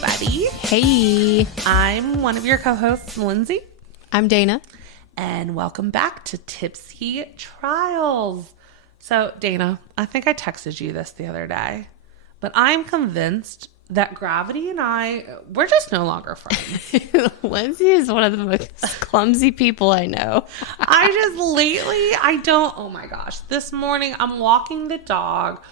everybody. Hey. I'm one of your co-hosts, Lindsay. I'm Dana. And welcome back to Tipsy Trials. So, Dana, I think I texted you this the other day, but I'm convinced that Gravity and we're just no longer friends. Lindsay is one of the most clumsy people I know. Oh my gosh. This morning, I'm walking the dog.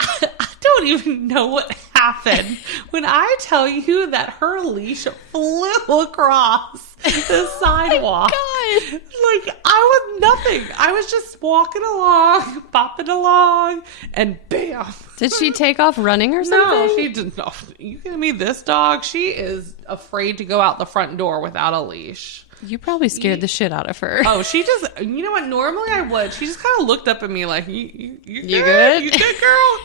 I don't even know what happened when I tell you that her leash flew across the sidewalk. Oh my God. Like, I was nothing. I was just walking along, bopping along, and bam. Did she take off running or something? No, she did not. You kidding me? This dog, she is afraid to go out the front door without a leash. You probably scared the shit out of her. Oh, she just, you know what? Normally I would. She just kind of looked up at me like, you good? You good, girl?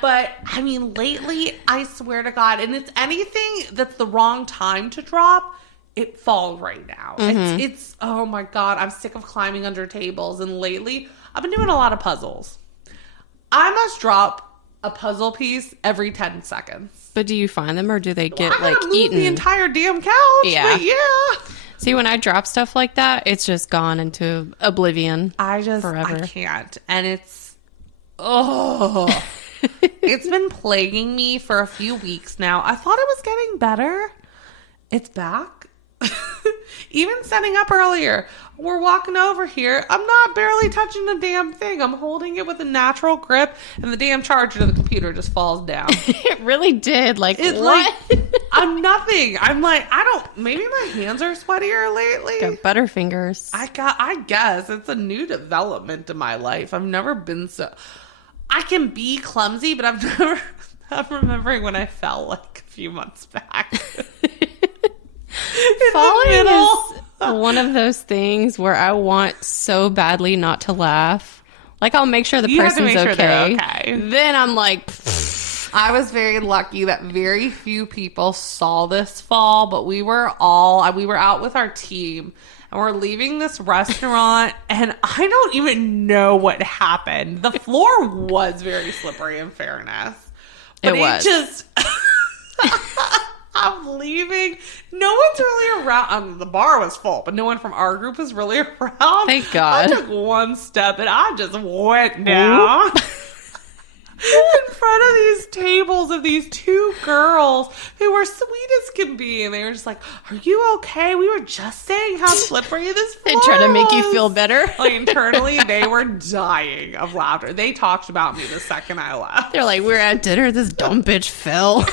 But, I mean, lately, I swear to God, and it's anything that's the wrong time to drop, it falls right now. Mm-hmm. It's, oh my God, I'm sick of climbing under tables. And lately, I've been doing a lot of puzzles. I must drop a puzzle piece every 10 seconds. But do you find them or do they get I gotta move eaten? The entire damn couch. Yeah. But yeah. See, when I drop stuff like that, it's just gone into oblivion. Forever. I can't. And it's it's been plaguing me for a few weeks now. I thought it was getting better. It's back. Even setting up earlier. We're walking over here. I'm not barely touching the damn thing. I'm holding it with a natural grip, and the damn charger to the computer just falls down. It really did. Like, It's what? like, I'm nothing. I'm like, maybe my hands are sweatier lately. Got butterfingers. I guess it's a new development in my life. I've never been so, I can be clumsy, but I'm remembering when I fell like a few months back. Falling is one of those things where I want so badly not to laugh. Like, I'll make sure the person's sure they're okay. okay. Then I'm like, I was very lucky that very few people saw this fall, but we were out with our team and we're leaving this restaurant and I don't even know what happened. The floor was very slippery, in fairness. But it just... I'm leaving. No one's really around. The bar was full, but no one from our group was really around. Thank God. I took one step and I just went down in front of these tables of these two girls who were sweet as can be. And they were just like, "Are you okay? We were just saying how slippery this floor and trying to make you was." feel better. Like, internally, they were dying of laughter. They talked about me the second I left. They're like, we're at dinner. This dumb bitch fell.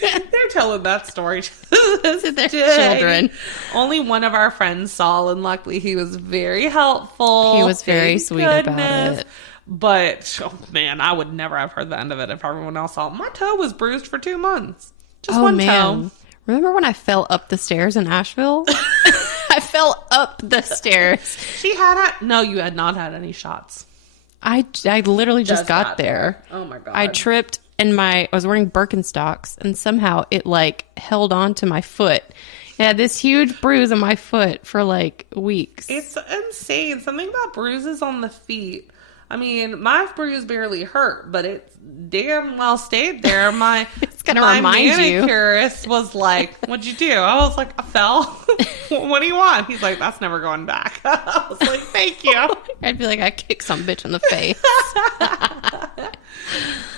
They're telling that story to their children. Only one of our friends saw, and luckily he was very helpful. He was very sweet about it. But, oh man, I would never have heard the end of it if everyone else saw it. My toe was bruised for 2 months. Just one toe. Remember when I fell up the stairs in Asheville? I fell up the stairs. No, you had not had any shots. I literally just got there. Oh my God. I tripped. And I was wearing Birkenstocks, and somehow it like held on to my foot. It had this huge bruise on my foot for like weeks. It's insane. Something about bruises on the feet. I mean, my bruise barely hurt, but it damn well stayed there. It's gonna remind you. My manicurist was like, "What'd you do?" I was like, "I fell." "What do you want?" He's like, "That's never going back." I was like, "Thank you." I'd be like, I kicked some bitch in the face.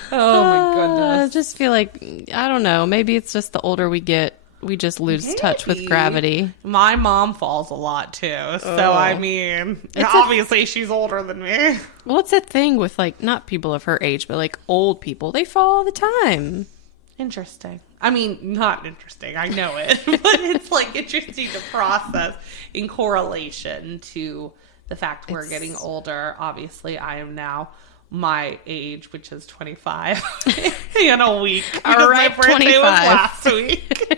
Oh my goodness. I just feel like, I don't know, maybe it's just the older we get, we just lose touch with gravity. My mom falls a lot too. So, I mean, obviously she's older than me. Well, it's a thing with like, not people of her age, but like old people. They fall all the time. Interesting. I mean, not interesting. I know it. But it's like interesting to process in correlation to the fact we're getting older. Obviously, I am now my age, which is 25 in a week. All right, my birthday 25. was last week.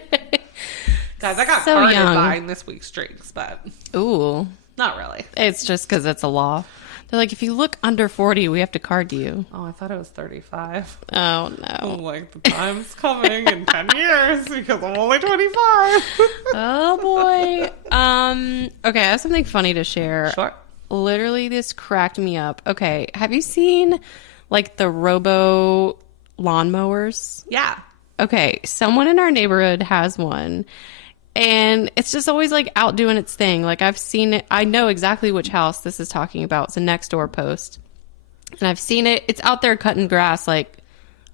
Guys, I got So carded young. buying this week's drinks, but Ooh. not really. It's just because it's a law. They're like, if you look under 40, we have to card you. Oh, I thought it was 35. Oh, no. Like, the time's coming in 10 years because I'm only 25. Oh, boy. Okay, I have something funny to share. Sure. Literally, this cracked me up. Okay, have you seen, like, the robo lawnmowers? Yeah. okay, someone in our neighborhood has one. And it's just always like out doing its thing. Like I've seen it. I know exactly which house this is talking about. It's a next door post. And I've seen it. It's out there cutting grass. Like,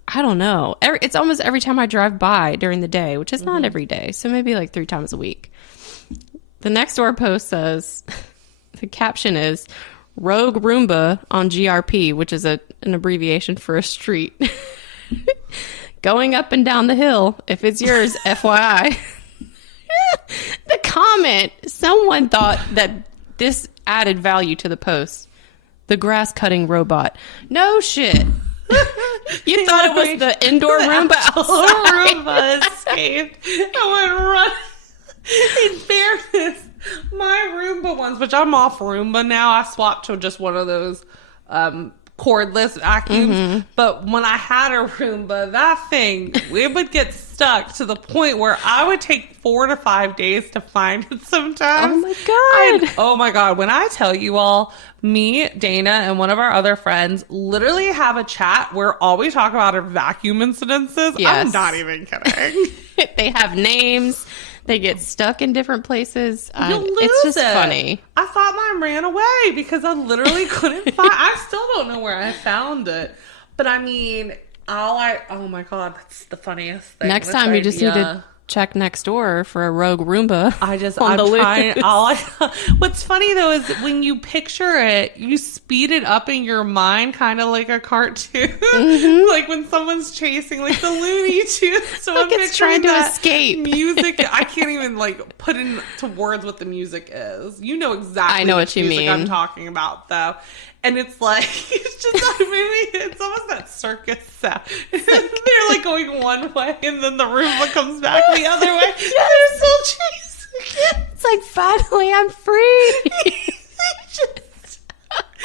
I don't know. It's almost every time I drive by during the day, which is not every day. So maybe like 3 times a week. The next door post says, the caption is Rogue Roomba on GRP, which is an abbreviation for a street. Going up and down the hill. If it's yours, FYI. The comment, someone thought that this added value to the post. The grass cutting robot. No shit. You thought it was the indoor Roomba outside. Roomba escaped. I went run. In fairness, my Roomba ones, which I'm off Roomba now, I swapped to just one of those cordless vacuums. But when I had a Roomba, that thing, it would get stuck to the point where I would take 4 to 5 days to find it sometimes. Oh my God. Oh my God. When I tell you all, me, Dana, and one of our other friends literally have a chat where all we talk about are vacuum incidences. Yes. I'm not even kidding. They have names. They get stuck in different places. You'll lose it's just it. funny. I thought mine ran away because I literally couldn't find. I still don't know where I found it. But I mean, oh my God, that's the funniest thing. Next time you just need to check next door for a Rogue Roomba. What's funny though is when you picture it, you speed it up in your mind, kind of like a cartoon, like when someone's chasing like the Looney Tunes. So like I'm it's trying to escape. Music. I can't even like put into words what the music is. You know exactly. I know what you mean. I'm talking about though. And it's like, it's just like, maybe it's almost that circus sound. They're like going one way and then the Roomba comes back the other way. They're still chasing. It's like, finally, I'm free.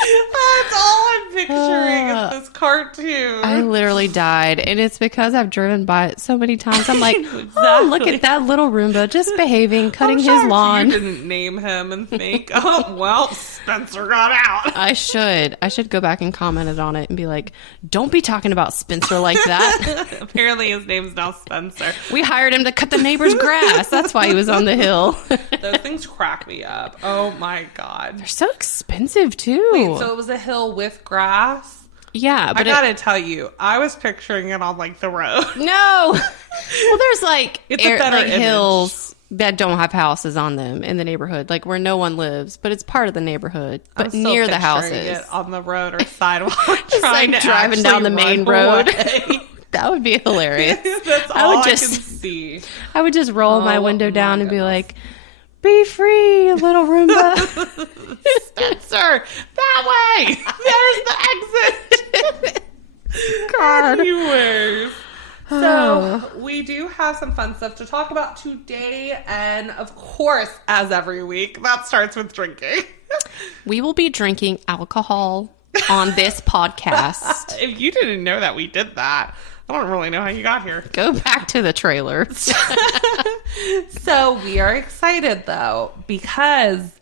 That's all I'm picturing is this cartoon. I literally died. And it's because I've driven by it so many times. I'm like, oh, look at that little Roomba just behaving, cutting his lawn. You didn't name him and think, oh, well, Spencer got out. I should go back and comment on it and be like, don't be talking about Spencer like that. Apparently his name's now Spencer. We hired him to cut the neighbor's grass. That's why he was on the hill. Those things crack me up. Oh my God. They're so expensive too. Wait, so it was a hill with grass? Yeah, but I gotta tell you, I was picturing it on like the road. No. Well, there's like, it's a better image. Hills that don't have houses on them in the neighborhood, like where no one lives, but it's part of the neighborhood, but near the houses. It on the road or sidewalk, just trying like to driving down the main road. That would be hilarious. That's all I can see. I would just roll my window down and be like, "Be free, little Roomba." Spencer, that way. There's the exit. God. Anyways. So, we do have some fun stuff to talk about today. And, of course, as every week, that starts with drinking. We will be drinking alcohol on this podcast. If you didn't know that we did that, I don't really know how you got here. Go back to the trailer. So, we are excited, though, because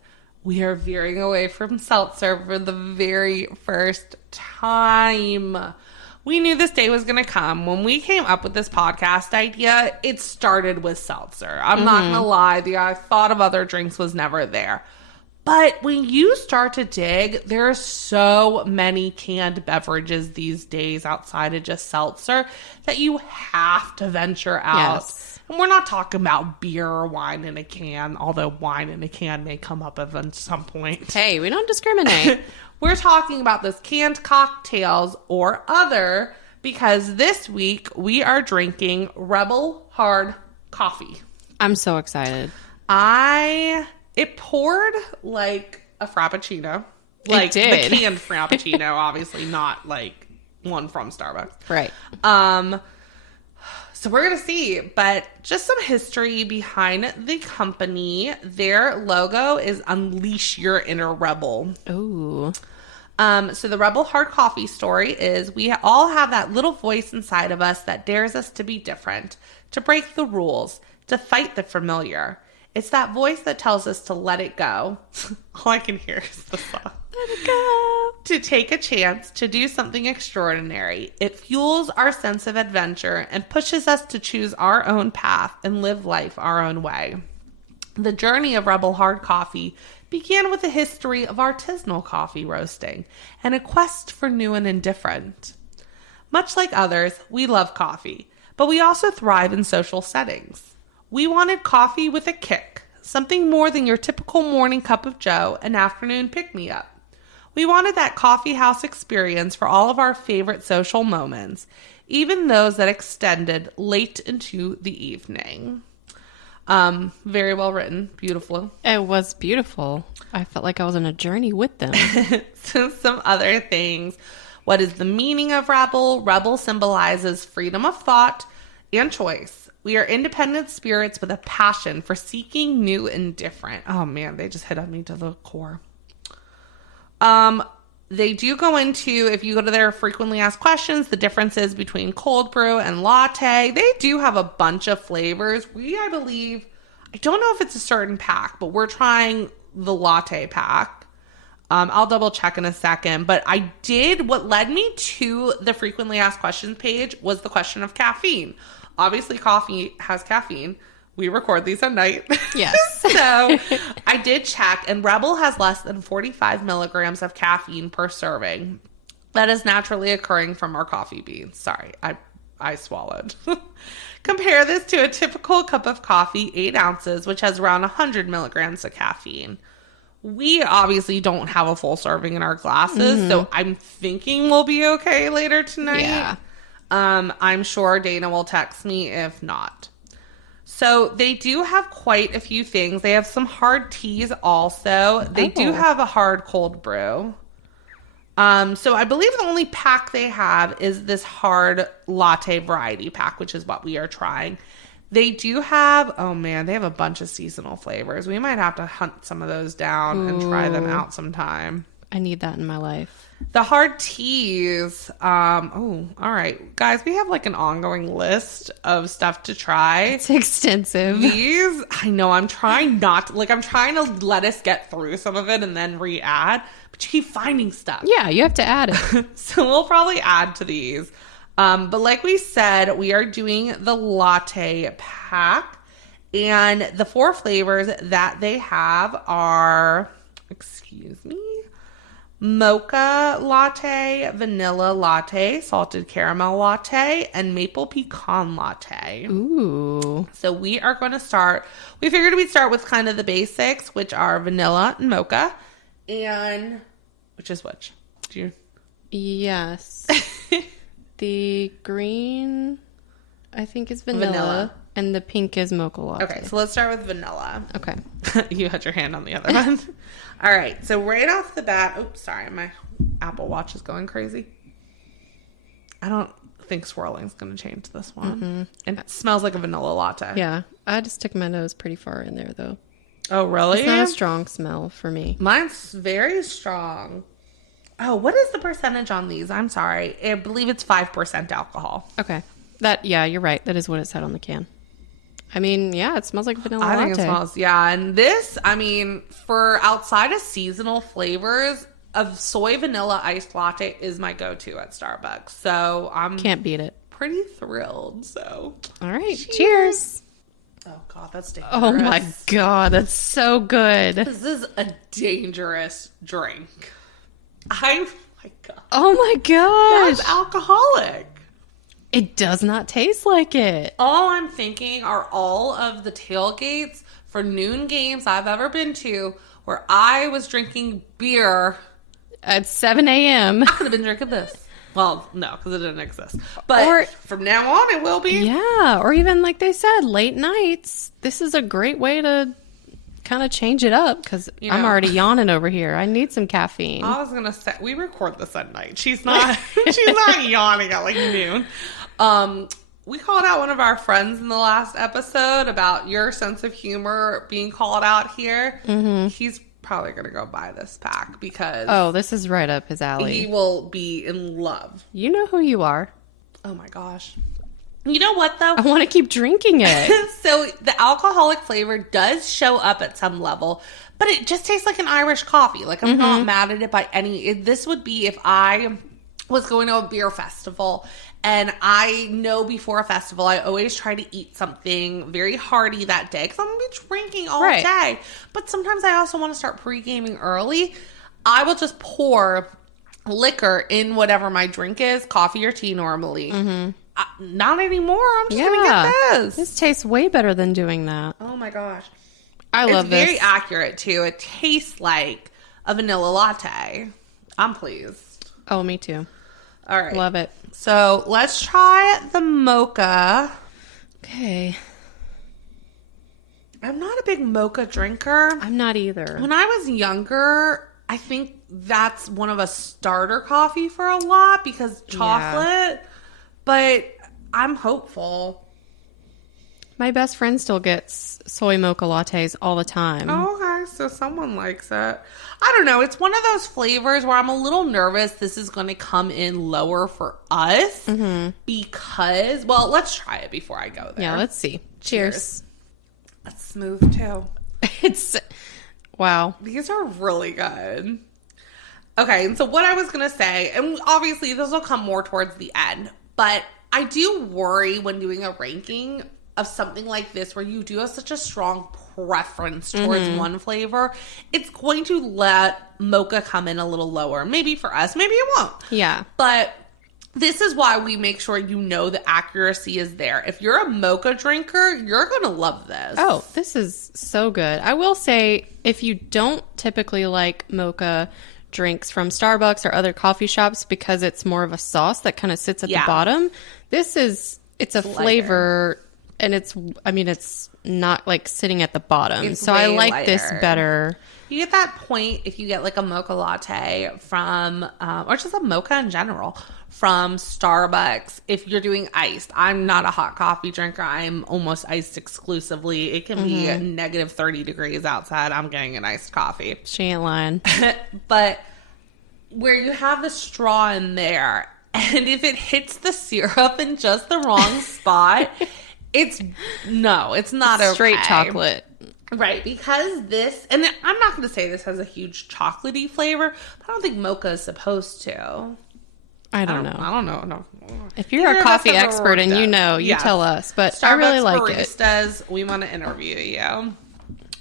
we are veering away from seltzer for the very first time. We knew this day was going to come. When we came up with this podcast idea, it started with seltzer. I'm not going to lie. The thought of other drinks was never there. But when you start to dig, there are so many canned beverages these days outside of just seltzer that you have to venture out. Yes. And we're not talking about beer or wine in a can, although wine in a can may come up at some point. Hey, we don't discriminate. We're talking about those canned cocktails or other, because this week we are drinking Rebel Hard Coffee. I'm so excited. It poured like a Frappuccino. Like the canned Frappuccino, obviously, not like one from Starbucks. Right. So we're going to see, but just some history behind the company. Their logo is Unleash Your Inner Rebel. Ooh. So the Rebel Hard Coffee story is we all have that little voice inside of us that dares us to be different, to break the rules, to fight the familiar. It's that voice that tells us to let it go. All I can hear is the song. Let it go. to take a chance to do something extraordinary. It fuels our sense of adventure and pushes us to choose our own path and live life our own way. The journey of Rebel Hard Coffee began with a history of artisanal coffee roasting and a quest for new and different. Much like others, we love coffee, but we also thrive in social settings. We wanted coffee with a kick, something more than your typical morning cup of joe and afternoon pick-me-up. We wanted that coffee house experience for all of our favorite social moments, even those that extended late into the evening. Very well written. Beautiful. It was beautiful. I felt like I was on a journey with them. So some other things. What is the meaning of Rebel? Rebel symbolizes freedom of thought and choice. We are independent spirits with a passion for seeking new and different. Oh man, they just hit on me to the core. They do go into, if you go to their frequently asked questions, the differences between cold brew and latte. They do have a bunch of flavors. I believe, I don't know if it's a certain pack, but we're trying the latte pack. I'll double check in a second, but what led me to the frequently asked questions page was the question of caffeine. Obviously, coffee has caffeine. We record these at night. Yes. So I did check, and Rebel has less than 45 milligrams of caffeine per serving. That is naturally occurring from our coffee beans. Sorry, I swallowed. Compare this to a typical cup of coffee, 8 ounces, which has around 100 milligrams of caffeine. We obviously don't have a full serving in our glasses, so I'm thinking we'll be okay later tonight. Yeah. I'm sure Dana will text me if not. So they do have quite a few things. They have some hard teas also. They do have a hard cold brew. So I believe the only pack they have is this hard latte variety pack, which is what we are trying. They do have, they have a bunch of seasonal flavors. We might have to hunt some of those down and try them out sometime. I need that in my life. The hard teas, all right. Guys, we have like an ongoing list of stuff to try. It's extensive. These, I know, I'm trying to let us get through some of it and then re-add, but you keep finding stuff. Yeah, you have to add it. So we'll probably add to these. But like we said, we are doing the latte pack, and the 4 flavors that they have are, mocha latte, vanilla latte, salted caramel latte, and maple pecan latte. Ooh. So we are going to start, we figured we'd start with kind of the basics, which are vanilla and mocha, and which is which? Do you? Yes. The green, I think, is vanilla. And the pink is mocha latte. Okay, so let's start with vanilla. Okay. You had your hand on the other one. All right, so right off the bat, oops, sorry, my Apple Watch is going crazy. I don't think swirling is going to change this one. Mm-hmm. And it smells like a vanilla latte. Yeah, I just stick my nose pretty far in there, though. Oh, really? It's not a strong smell for me. Mine's very strong. Oh, what is the percentage on these? I'm sorry. I believe it's 5% alcohol. Okay. Yeah, you're right. That is what it said on the can. I mean, yeah, it smells like vanilla latte. I think it smells, yeah. And this, I mean, for outside of seasonal flavors, a soy vanilla iced latte is my go-to at Starbucks. So I'm can't beat it. Pretty thrilled. So, all right, cheers. Oh God, that's dangerous. Oh my God, that's so good. This is a dangerous drink. Oh my God. Oh my gosh. That's alcoholic. It does not taste like it. All I'm thinking are all of the tailgates for noon games I've ever been to where I was drinking beer at 7 a.m. I could have been drinking this. Well, no, because it didn't exist. But from now on, it will be. Yeah, or even like they said, late nights. This is a great way to kind of change it up because I'm already yawning over here. I need some caffeine. I was gonna say we record this at night. She's not yawning at like noon. We called out one of our friends in the last episode about your sense of humor being called out here. Mm-hmm. He's probably gonna go buy this pack because this is right up his alley. He will be in love. You know who you are. Oh my gosh. You know what, though? I want to keep drinking it. So the alcoholic flavor does show up at some level, but it just tastes like an Irish coffee. Like, I'm not mad at it by any... This would be if I was going to a beer festival, and I know before a festival, I always try to eat something very hearty that day, because I'm going to be drinking all day. But sometimes I also want to start pre-gaming early. I will just pour liquor in whatever my drink is, coffee or tea normally. Not anymore. I'm just going to get this. This tastes way better than doing that. Oh my gosh. I love this. It's very accurate, too. It tastes like a vanilla latte. I'm pleased. Oh, me too. All right. Love it. So let's try the mocha. Okay. I'm not a big mocha drinker. I'm not either. When I was younger, I think that's one of a starter coffee for a lot because chocolate. Yeah. But I'm hopeful. My best friend still gets soy mocha lattes all the time. Oh, okay. So someone likes it. I don't know. It's one of those flavors where I'm a little nervous this is going to come in lower for us because, well, let's try it before I go there. Yeah, let's see. Cheers. That's smooth, too. Wow. These are really good. Okay, and so what I was going to say, and obviously this will come more towards the end, but I do worry when doing a ranking of something like this where you do have such a strong preference towards one flavor, it's going to let mocha come in a little lower. Maybe for us, maybe it won't. Yeah. But this is why we make sure you know the accuracy is there. If you're a mocha drinker, you're going to love this. Oh, this is so good. I will say, if you don't typically like mocha drinks from Starbucks or other coffee shops because it's more of a sauce that kind of sits at the bottom, it's a flavor, and it's not like sitting at the bottom. So I like this better. You get that point if you get like a mocha latte from, or just a mocha in general from Starbucks. If you're doing iced, I'm not a hot coffee drinker. I'm almost iced exclusively. It can be negative 30 degrees outside. I'm getting an iced coffee. She ain't lying. But where you have the straw in there, and if it hits the syrup in just the wrong spot, it's not okay. Straight chocolate. Right, because this, and I'm not going to say this has a huge chocolatey flavor, but I don't think mocha is supposed to. I don't know. I don't know. No. If you're a coffee expert and you know, you tell us. But Starbucks I really like baristas, we want to interview you.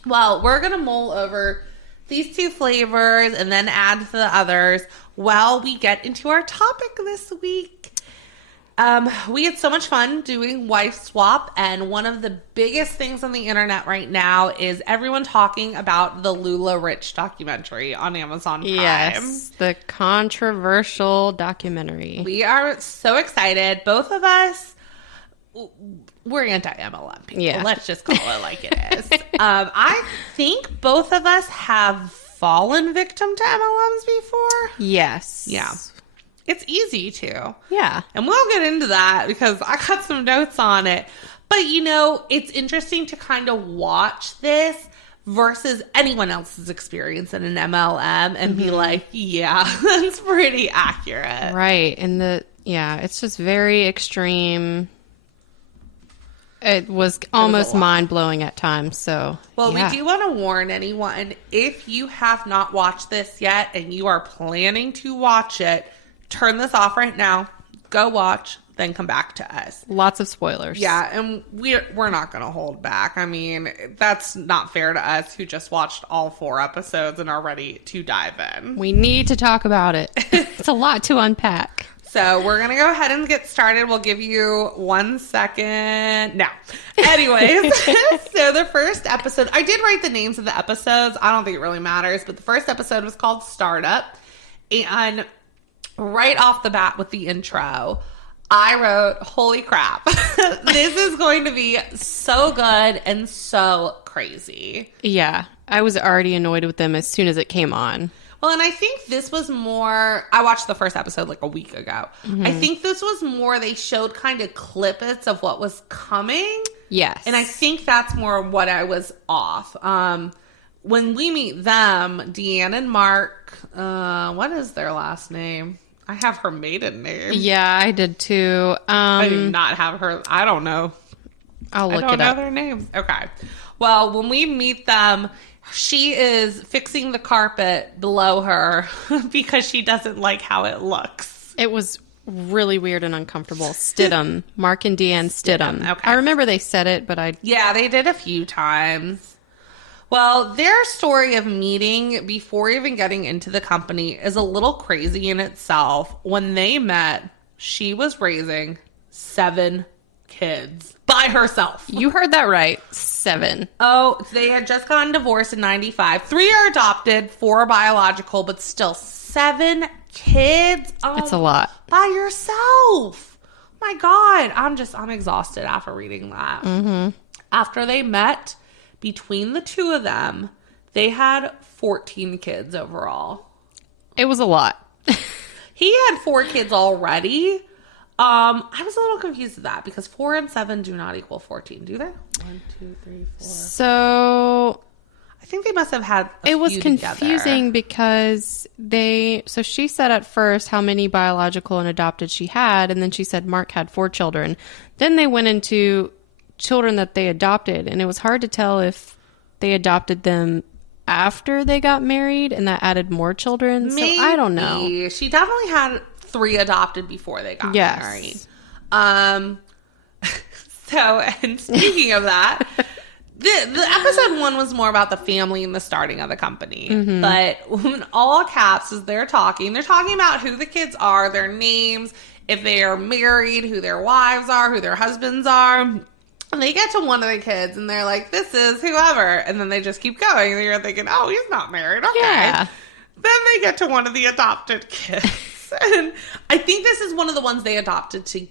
Well, we're going to mull over these two flavors and then add to the others while we get into our topic this week. We had so much fun doing Wife Swap, and one of the biggest things on the internet right now is everyone talking about the Lula Rich documentary on Amazon Prime. Yes, the controversial documentary. We are so excited. Both of us, we're anti-MLM people. Yeah. Let's just call it like it is. I think both of us have fallen victim to MLMs before. Yes. Yeah. It's easy to. Yeah. And we'll get into that because I got some notes on it. But, it's interesting to kind of watch this versus anyone else's experience in an MLM and be like, yeah, that's pretty accurate. Right. And it's just very extreme. It was almost mind-blowing at times. So, we do want to warn anyone, if you have not watched this yet and you are planning to watch it, turn this off right now, go watch, then come back to us. Lots of spoilers. Yeah, and we're not going to hold back. I mean, that's not fair to us who just watched all 4 episodes and are ready to dive in. We need to talk about it. It's a lot to unpack. So we're going to go ahead and get started. We'll give you 1 second now. Anyways, so the first episode, I did write the names of the episodes. I don't think it really matters, but the first episode was called Startup. And right off the bat with the intro, I wrote, holy crap, this is going to be so good and so crazy. Yeah, I was already annoyed with them as soon as it came on. Well, and I think this was more, I watched the first episode like a week ago. I think this was more, they showed kind of clippets of what was coming. Yes. And I think that's more what I was off. When we meet them, Deanne and Mark, what is their last name? I have her maiden name. Yeah, I did too. I do not have her. I don't know. I'll look I don't it know up. their names. Okay. Well, when we meet them, she is fixing the carpet below her because she doesn't like how it looks. It was really weird and uncomfortable. Stidham. Mark and Deanne Stidham. Okay. I remember they said it, but Yeah, they did a few times. Well, their story of meeting before even getting into the company is a little crazy in itself. When they met, she was raising 7 kids by herself. You heard that right. 7. Oh, they had just gotten divorced in 95. 3 are adopted, 4 are biological, but still 7 kids. Oh, It's a lot. by yourself. My God. I'm exhausted after reading that. Mm-hmm. After they met, between the 2 of them, they had 14 kids overall. It was a lot. He had 4 kids already. I was a little confused with that because 4 and 7 do not equal 14, do they? 1, 2, 3, 4. So I think they must have had a it was few confusing together. because so she said at first how many biological and adopted she had, and then she said Mark had 4 children. Then they went into children that they adopted, and it was hard to tell if they adopted them after they got married and that added more children. Maybe. So I don't know. She definitely had 3 adopted before they got married. So, and speaking of that, the episode 1 was more about the family and the starting of the company. Mm-hmm. But when all caps as they're talking about who the kids are, their names, if they are married, who their wives are, who their husbands are. And they get to one of the kids and they're like, this is whoever. And then they just keep going. And you're thinking, oh, he's not married. Okay. Yeah. Then they get to one of the adopted kids. And I think this is one of the ones they adopted to.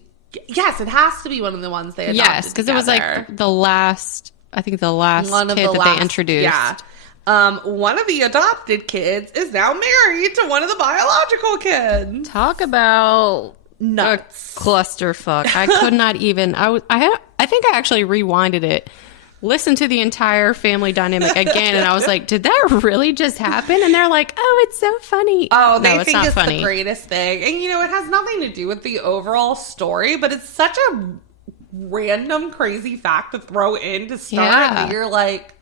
Yes, it has to be one of the ones they adopted. Yes, because it was like the last kid that they introduced. Yeah. One of the adopted kids is now married to one of the biological kids. Talk about nuts. A clusterfuck. I could not even. I think I actually rewinded it, listened to the entire family dynamic again, and I was like, "Did that really just happen?" And they're like, "Oh, it's so funny." Oh, they no, think it's funny. The greatest thing, and it has nothing to do with the overall story, but it's such a random, crazy fact to throw in to start. Yeah. That you're like,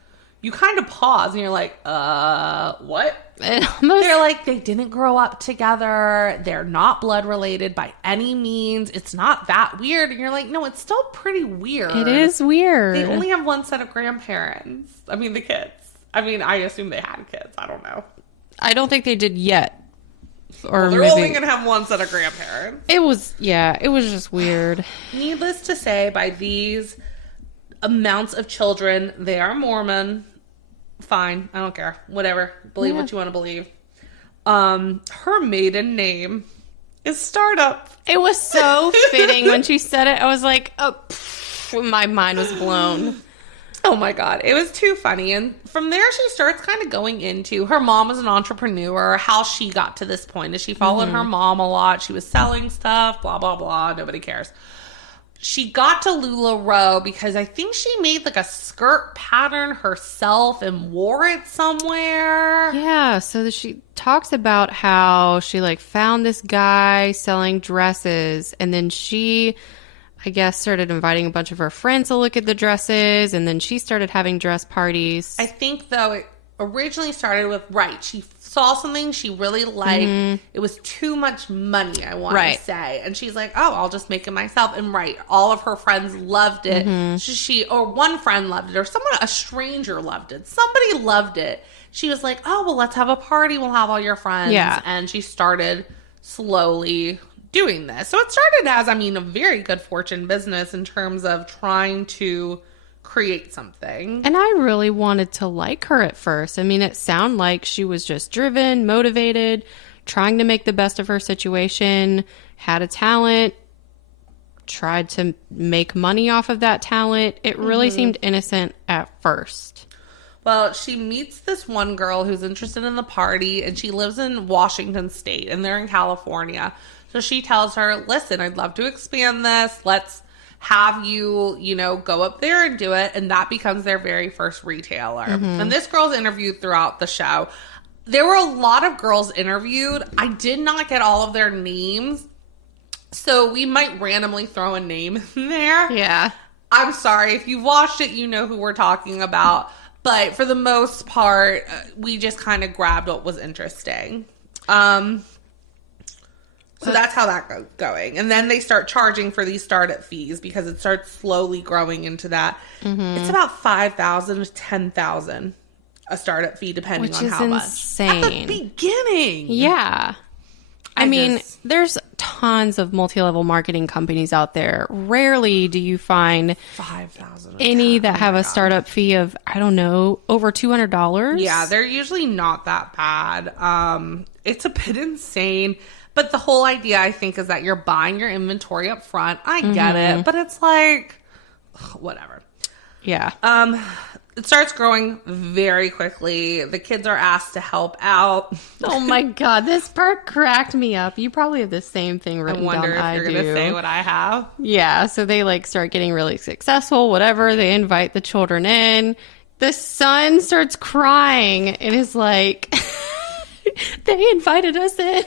you kind of pause, and you're like, what? They're like, they didn't grow up together. They're not blood related by any means. It's not that weird. And you're like, no, it's still pretty weird. It is weird. They only have one set of grandparents. I mean, the kids. I mean, I assume they had kids. I don't know. I don't think they did yet. Or they're maybe only going to have one set of grandparents. It was just weird. Needless to say, by these amounts of children, they are Mormon. Fine. I don't care. Whatever. Believe what you want to believe. Her maiden name is Startup. It was so fitting when she said it. I was like, oh, my mind was blown. Oh my God. It was too funny. And from there, she starts kind of going into her mom was an entrepreneur, how she got to this point. Is she followed her mom a lot. She was selling stuff, blah, blah, blah. Nobody cares. She got to LuLaRoe because I think she made like a skirt pattern herself and wore it somewhere. Yeah, so she talks about how she like found this guy selling dresses, and then she, I guess, started inviting a bunch of her friends to look at the dresses, and then she started having dress parties. I think though it originally started with she saw something she really liked. It was too much money, I want to say. And she's like, oh, I'll just make it myself. And all of her friends loved it. Or one friend loved it, or a stranger loved it. Somebody loved it. She was like, oh, well, let's have a party. We'll have all your friends. Yeah. And she started slowly doing this. So it started as, a very good fortune business in terms of trying to create something. And I really wanted to like her at first. It sounded like she was just driven, motivated, trying to make the best of her situation, had a talent, tried to make money off of that talent. It really seemed innocent at first. Well, she meets this one girl who's interested in the party, and she lives in Washington State, and they're in California. So she tells her, listen, I'd love to expand this. Let's have you, go up there and do it. And that becomes their very first retailer. And this girl's interviewed throughout the show. there were a lot of girls interviewed. I did not get all of their names, so we might randomly throw a name in there. Yeah. I'm sorry. If you've watched it, you know who we're talking about. But for the most part, we just kind of grabbed what was interesting. So that's how that goes going. And then they start charging for these startup fees because it starts slowly growing into that. Mm-hmm. It's about $5,000 to $10,000 a startup fee, depending on how much. Insane. At the beginning. Yeah. I mean, there's tons of multi-level marketing companies out there. Rarely do you find 5,000 any that have a startup fee of, I don't know, over $200. Yeah, they're usually not that bad. It's a bit insane. But the whole idea, I think, is that you're buying your inventory up front. I get it. But it's like, whatever. Yeah. It starts growing very quickly. The kids are asked to help out. Oh my God, this part cracked me up. You probably have the same thing written down. I wonder if you're going to say what I have. Yeah, so they like start getting really successful, whatever. They invite the children in. The son starts crying and is like, they invited us in.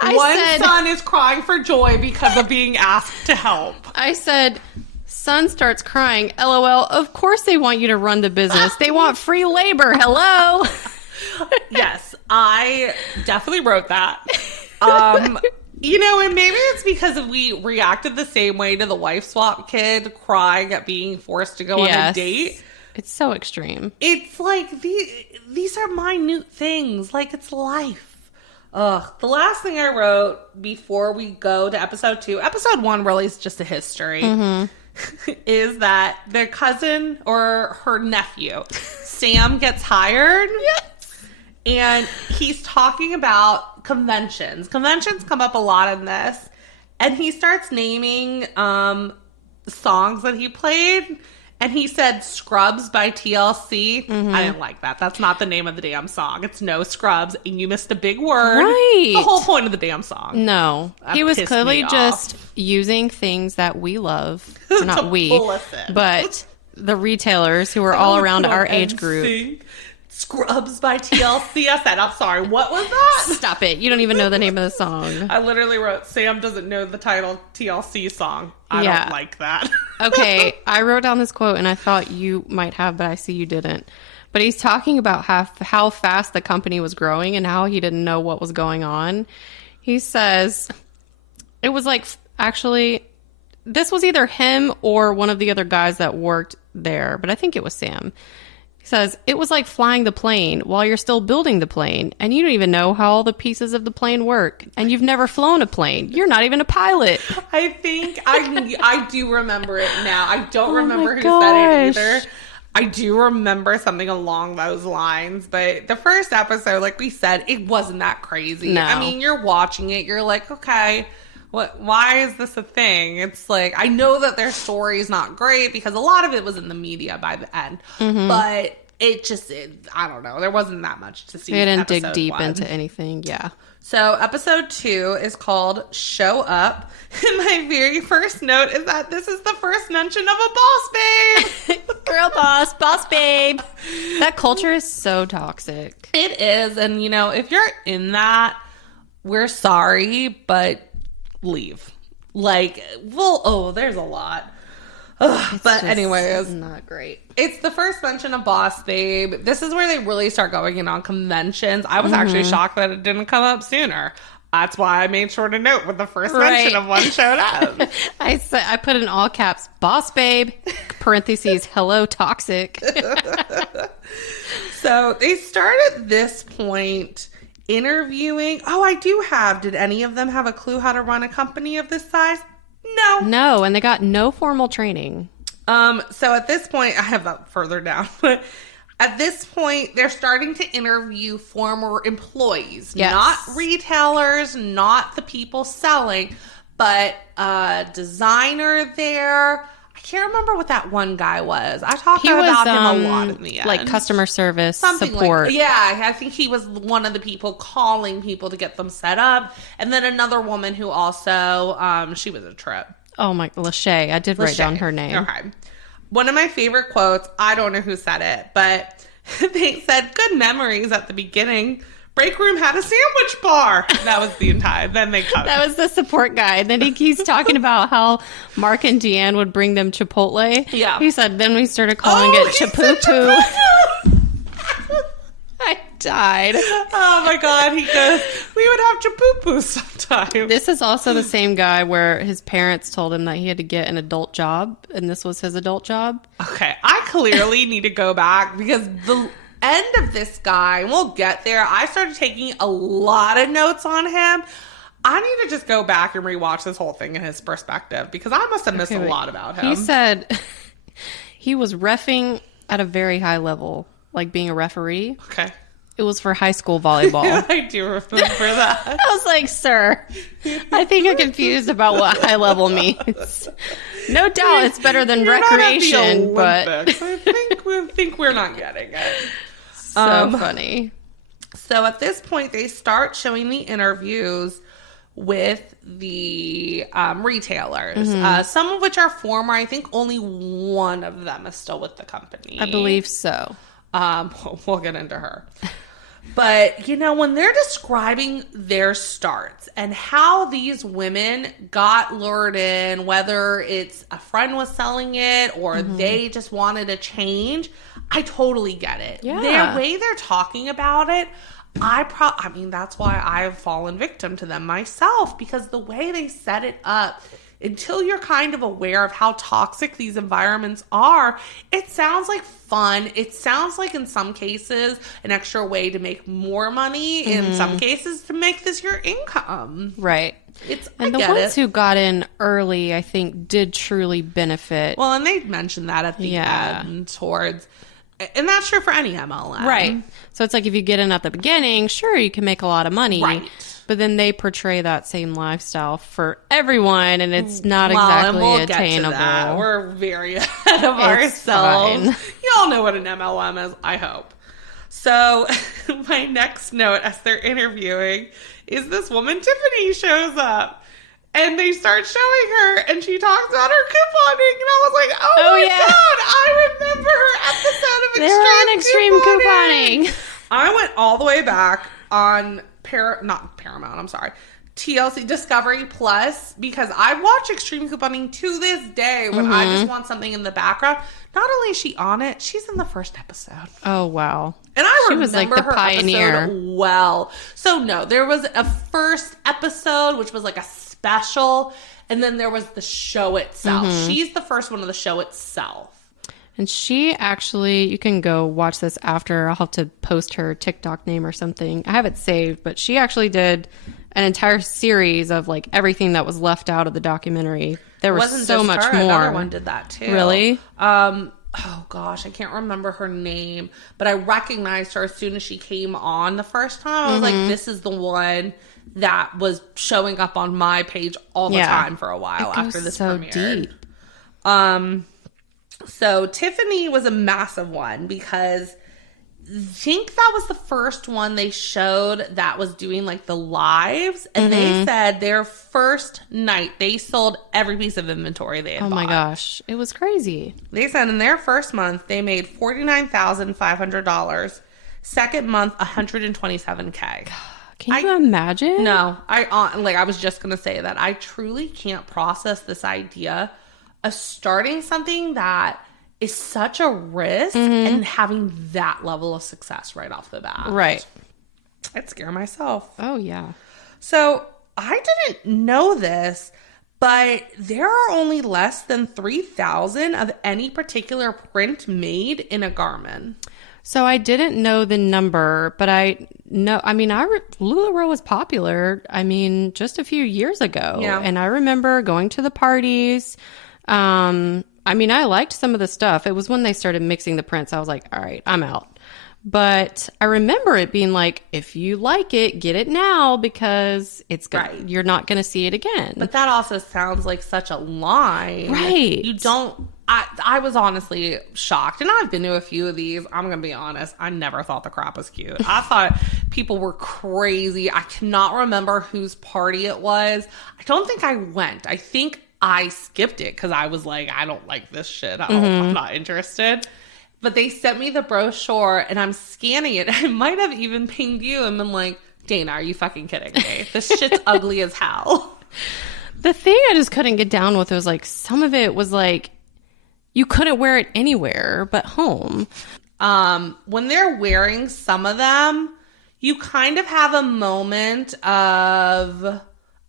One son is crying for joy because of being asked to help. I said, son starts crying. LOL. Of course they want you to run the business. They want free labor. Hello. Yes, I definitely wrote that. You know, and maybe it's because we reacted the same way to the wife swap kid crying at being forced to go on a date. It's so extreme. It's like, these are minute things. Like, it's life. Ugh. The last thing I wrote before we go to episode 2, episode 1 really is just a history, is that their cousin or her nephew, Sam, gets hired. Yes. And he's talking about conventions. Conventions come up a lot in this. And he starts naming songs that he played. And he said Scrubs by TLC. I didn't like that. That's not the name of the damn song. It's No Scrubs. And you missed a big word. Right. The whole point of the damn song. No. He was clearly just using things that we love. Not we. But the retailers who were all around our age group. Scrubs by TLC. I said, I'm sorry. What was that? Stop it. You don't even know the name of the song. I literally wrote, Sam doesn't know the title TLC song. I don't like that. Okay. I wrote down this quote and I thought you might have, but I see you didn't. But he's talking about how fast the company was growing and how he didn't know what was going on. He says, it was like, actually, this was either him or one of the other guys that worked there, but I think it was Sam. He says, it was like flying the plane while you're still building the plane, and you don't even know how all the pieces of the plane work, and you've never flown a plane. You're not even a pilot. I think I do remember it now. I don't remember who said it either. I do remember something along those lines, but the first episode, like we said, it wasn't that crazy. No. I mean, you're watching it, you're like, okay, why is this a thing? It's like, I know that their story is not great because a lot of it was in the media by the end, but I don't know. There wasn't that much to see. They didn't dig deep into anything. Yeah. So episode 2 is called Show Up. And my very first note is that this is the first mention of a boss babe. Girl boss babe. That culture is so toxic. It is. And, you know, if you're in that, we're sorry, but leave. Like, well, there's a lot. But anyways, not great. It's the first mention of Boss Babe. This is where they really start going in on conventions. I was actually shocked that it didn't come up sooner. That's why I made sure to note when the first mention of one showed up. I put in all caps, Boss Babe, parentheses, hello, toxic. So they start at this point interviewing. Oh, I do have. Did any of them have a clue how to run a company of this size? No, and they got no formal training. So at this point, I have that further down, but at this point, they're starting to interview former employees, not retailers, not the people selling, but a designer there. I can't remember what that one guy was. I talked about him a lot in the end. Like customer service support. I think he was one of the people calling people to get them set up. And then another woman who also, she was a trip. Oh my, Latte. I did write down her name. Okay. One of my favorite quotes, I don't know who said it, but they said, good memories at the beginning. Break room had a sandwich bar. That was the entire. Then they cut. That was the support guy. Then he's talking about how Mark and Deanne would bring them Chipotle. Yeah. He said, then we started calling it Chapoo-Poo. I died. Oh my God. He goes, we would have Chapoo-Poo sometime. This is also the same guy where his parents told him that he had to get an adult job, and this was his adult job. Okay. I clearly need to go back because the end of this guy, and we'll get there, I started taking a lot of notes on him. I need to just go back and rewatch this whole thing in his perspective because I must have missed a lot about him. He said he was reffing at a very high level, like being a referee. Okay. It was for high school volleyball. I do remember that. I was like, sir, I think I'm confused about what high level means. No doubt it's better than recreation, but I think we're not getting it. So funny. So at this point, they start showing the interviews with the retailers, some of which are former. I think only one of them is still with the company. I believe so. We'll get into her. But, you know, when they're describing their starts and how these women got lured in, whether it's a friend was selling it or they just wanted a change, I totally get it. Yeah. Their way they're talking about it, I mean, that's why I've fallen victim to them myself, because the way they set it up, until you're kind of aware of how toxic these environments are, it sounds like fun. It sounds like, in some cases, an extra way to make more money. In some cases, to make this your income. Right. And the ones who got in early, I think, did truly benefit. Well, and they mentioned that at the end towards... And that's true for any MLM. Right. So it's like if you get in at the beginning, sure, you can make a lot of money. Right. But then they portray that same lifestyle for everyone, and it's not exactly we'll attainable. Get to that. We're very ahead of ourselves. Fine. You all know what an MLM is, I hope. So my next note as they're interviewing is this woman, Tiffany, shows up. And they start showing her, and she talks about her couponing, and I was like, oh my God, I remember her episode of Extreme couponing. I went all the way back on not Paramount, I'm sorry, TLC Discovery Plus, because I watch Extreme Couponing to this day when I just want something in the background. Not only is she on it, she's in the first episode. Oh, wow. And I she remember was like the her pioneer. Episode well. So no, there was a first episode, which was like a special, and then there was the show itself. She's the first one of the show itself. And she actually, you can go watch this after. I'll have to post her TikTok name or something. I have it saved, but she actually did an entire series of like everything that was left out of the documentary. There was so much more. Another one did that too. Really? Oh gosh, I can't remember her name, but I recognized her as soon as she came on the first time. I was like, this is the one that was showing up on my page all the time for a while after this premiered. Deep. So Tiffany was a massive one because I think that was the first one they showed that was doing like the lives, and they said their first night they sold every piece of inventory they had bought. Oh my gosh, it was crazy. They said in their first month they made $49,500. Second month, $127K. Can you imagine? No, I was just gonna say that I truly can't process this idea of starting something that is such a risk and having that level of success right off the bat. Right. I'd scare myself. Oh, yeah. So I didn't know this, but there are only less than 3,000 of any particular print made in a garment. So I didn't know the number, but I know, I mean, LuLaRoe was popular, I mean, just a few years ago. Yeah. And I remember going to the parties. I mean, I liked some of the stuff. It was when they started mixing the prints. I was like, all right, I'm out. But I remember it being like, if you like it, get it now because it's you're not going to see it again. But that also sounds like such a line. Right. You don't... I was honestly shocked. And I've been to a few of these. I'm going to be honest. I never thought the crap was cute. I thought people were crazy. I cannot remember whose party it was. I don't think I went. I think I skipped it because I was like, I don't like this shit. I'm not interested. But they sent me the brochure and I'm scanning it. I might have even pinged you and been like, Dana, are you fucking kidding me? This shit's ugly as hell. The thing I just couldn't get down with was like, some of it was like, you couldn't wear it anywhere but home. When they're wearing some of them, you kind of have a moment of,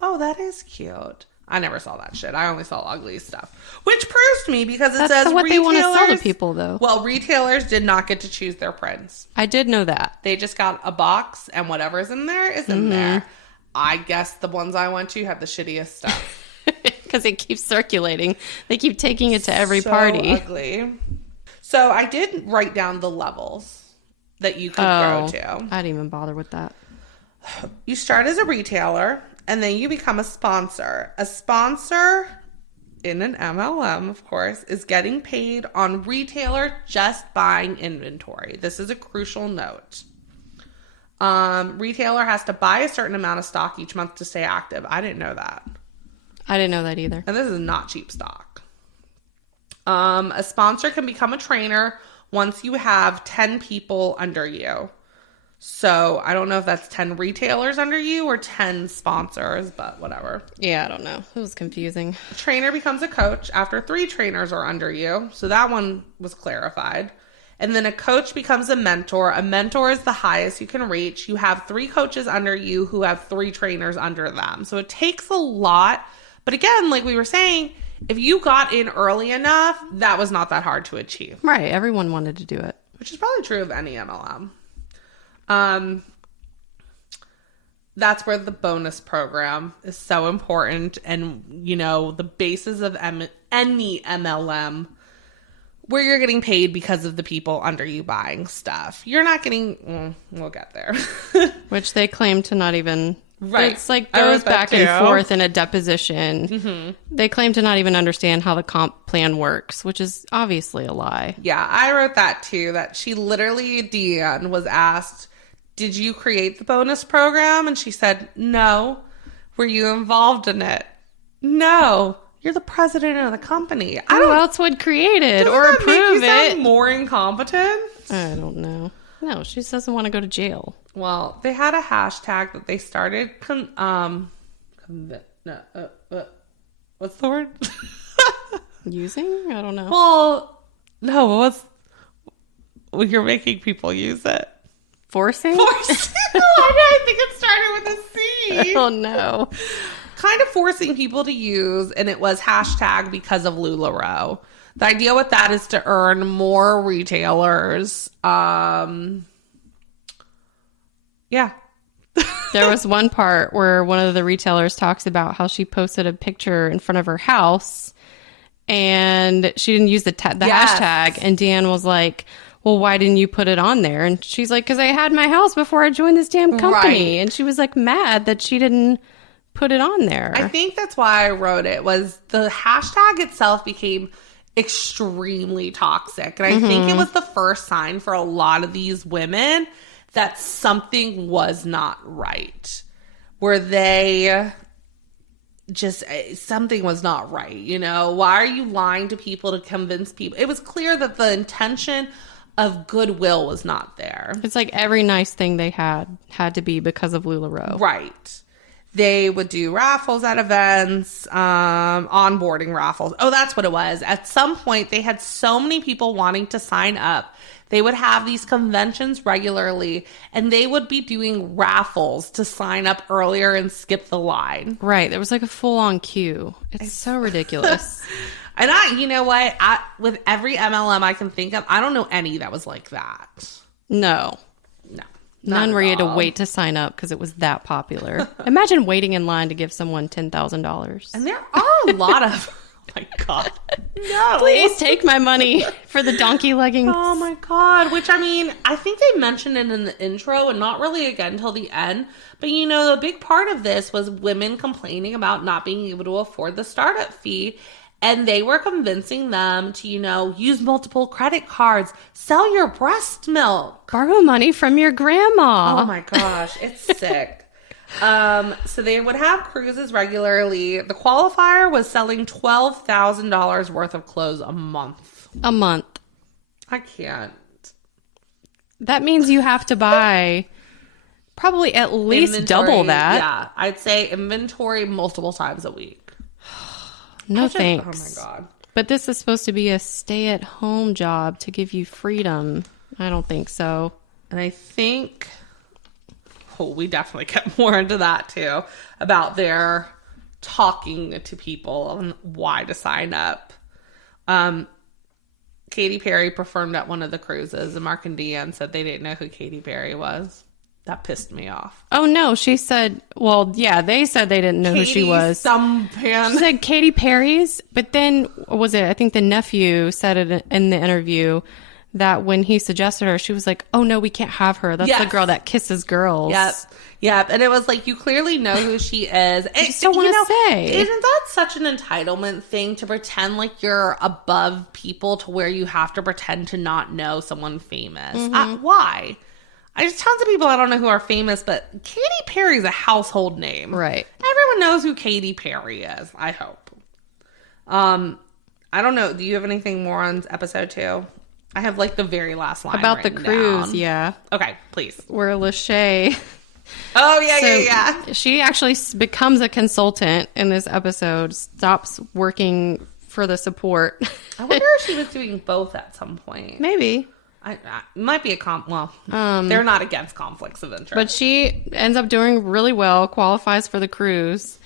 oh, that is cute. I never saw that shit. I only saw ugly stuff. Which proves to me because it says what retailers, they want to sell to people, though. Well, retailers did not get to choose their prints. I did know that. They just got a box and whatever's in there is in there. I guess the ones I went to had the shittiest stuff. Because it keeps circulating. They keep taking it to every So party. Ugly. So I did write down the levels that you could go to. I didn't even bother with that. You start as a retailer, and then you become a sponsor. A sponsor in an MLM, of course, is getting paid on retailer just buying inventory. This is a crucial note. Retailer has to buy a certain amount of stock each month to stay active. I didn't know that. I didn't know that either. And this is not cheap stock. A sponsor can become a trainer once you have 10 people under you. So I don't know if that's 10 retailers under you or 10 sponsors, but whatever. Yeah, I don't know. It was confusing. A trainer becomes a coach after 3 trainers are under you. So that one was clarified. And then a coach becomes a mentor. A mentor is the highest you can reach. You have 3 coaches under you who have 3 trainers under them. So it takes a lot. But again, like we were saying, if you got in early enough, that was not that hard to achieve. Right. Everyone wanted to do it. Which is probably true of any MLM. That's where the bonus program is so important. And, you know, the basis of any MLM where you're getting paid because of the people under you buying stuff. You're not getting, we'll get there. Which they claim to not even, right. It's like goes back and forth in a deposition. Mm-hmm. They claim to not even understand how the comp plan works, which is obviously a lie. Yeah, I wrote that too, that she literally, Deanne, was asked, did you create the bonus program? And she said, no. Were you involved in it? No. You're the president of the company. Who else would create it or approve it? More incompetent? I don't know. No, she just doesn't want to go to jail. Well, they had a hashtag that they started. What's the word? Using? I don't know. Well, no. You're making people use it. Forcing? Forcing. I think it started with a C. Oh no. Kind of forcing people to use, and it was hashtag because of LuLaRoe. The idea with that is to earn more retailers. Yeah. There was one part where one of the retailers talks about how she posted a picture in front of her house and she didn't use the hashtag. And Deanne was like, well, why didn't you put it on there? And she's like, because I had my house before I joined this damn company. Right. And she was like mad that she didn't put it on there. I think that's why I wrote it, was the hashtag itself became extremely toxic. And I think it was the first sign for a lot of these women that something was not right. Where they just, something was not right. You know, why are you lying to people to convince people? It was clear that the intention of goodwill was not there. It's like every nice thing they had to be because of LuLaRoe. Right. They would do raffles at events, onboarding raffles. Oh, that's what it was. At some point, they had so many people wanting to sign up. They would have these conventions regularly, and they would be doing raffles to sign up earlier and skip the line. Right. There was like a full-on queue. It's so ridiculous. And you know what? With every MLM I can think of, I don't know any that was like that. No. None where you had to wait to sign up because it was that popular. Imagine waiting in line to give someone $10,000. And there are a lot of... Oh my God. No. Please take my money for the donkey leggings. Oh my God. Which, I mean, I think they mentioned it in the intro and not really again until the end. But, you know, the big part of this was women complaining about not being able to afford the startup fee. And they were convincing them to, you know, use multiple credit cards, sell your breast milk. Borrow money from your grandma. Oh my gosh, it's sick. So they would have cruises regularly. The qualifier was selling $12,000 worth of clothes a month. A month. I can't. That means you have to buy probably at least double that. Yeah, I'd say inventory multiple times a week. No thanks. Oh my God. But this is supposed to be a stay-at-home job to give you freedom. I don't think so. And I think, we definitely get more into that too, about their talking to people and why to sign up. Katy Perry performed at one of the cruises, and Mark and Deanne said they didn't know who Katy Perry was. That pissed me off. Oh, no. She said, well, yeah, they said they didn't know who she was. She said Katy Perry's, but then, I think the nephew said it in the interview that when he suggested her, she was like, oh, no, we can't have her. That's the girl that kisses girls. Yep. And it was like, you clearly know who she is. I just don't want to say. Isn't that such an entitlement thing to pretend like you're above people to where you have to pretend to not know someone famous? Why? There's tons of people I don't know who are famous, but Katy Perry's a household name. Right. Everyone knows who Katy Perry is, I hope. I don't know. Do you have anything more on episode 2? I have like the very last line about the cruise, down. yeah. Okay, please. Where Lachey... Oh, yeah. She actually becomes a consultant in this episode, stops working for the support. I wonder if she was doing both at some point. Maybe. I might be they're not against conflicts of interest. But she ends up doing really well, qualifies for the cruise.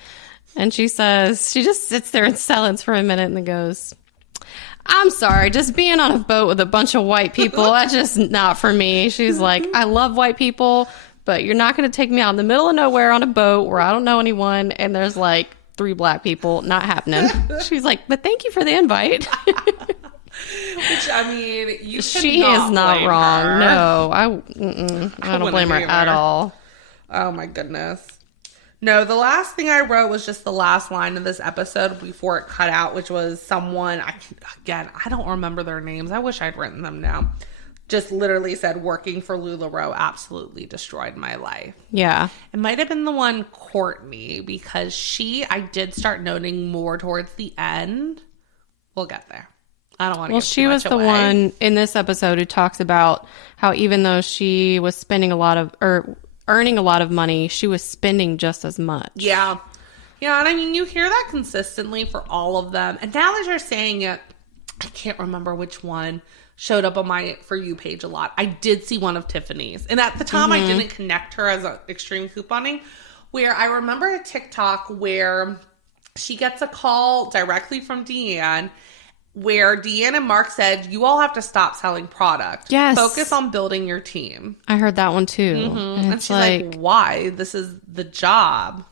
And she says, she just sits there in silence for a minute and then goes, I'm sorry, just being on a boat with a bunch of white people, that's just not for me. She's like, I love white people, but you're not going to take me out in the middle of nowhere on a boat where I don't know anyone and there's like 3 black people. Not happening. She's like, but thank you for the invite. Which, I mean, she is not wrong. Her. No, I don't blame her at all. Oh my goodness. No, the last thing I wrote was just the last line of this episode before it cut out, which was someone, I don't remember their names. I wish I'd written them down. Just literally said, working for LuLaRoe absolutely destroyed my life. Yeah. It might have been the one Courtney, because I did start noting more towards the end. We'll get there. I don't want to Well, she was the one in this episode who talks about how even though she was spending earning a lot of money, she was spending just as much. Yeah. Yeah, and I mean, you hear that consistently for all of them. And now that you're saying it, I can't remember which one showed up on my For You page a lot. I did see one of Tiffany's. And at the time, I didn't connect her as an extreme couponing, where I remember a TikTok where she gets a call directly from Deanne, where Deanne and Mark said, you all have to stop selling product. Yes. Focus on building your team. I heard that one too. And she's like, why? This is the job.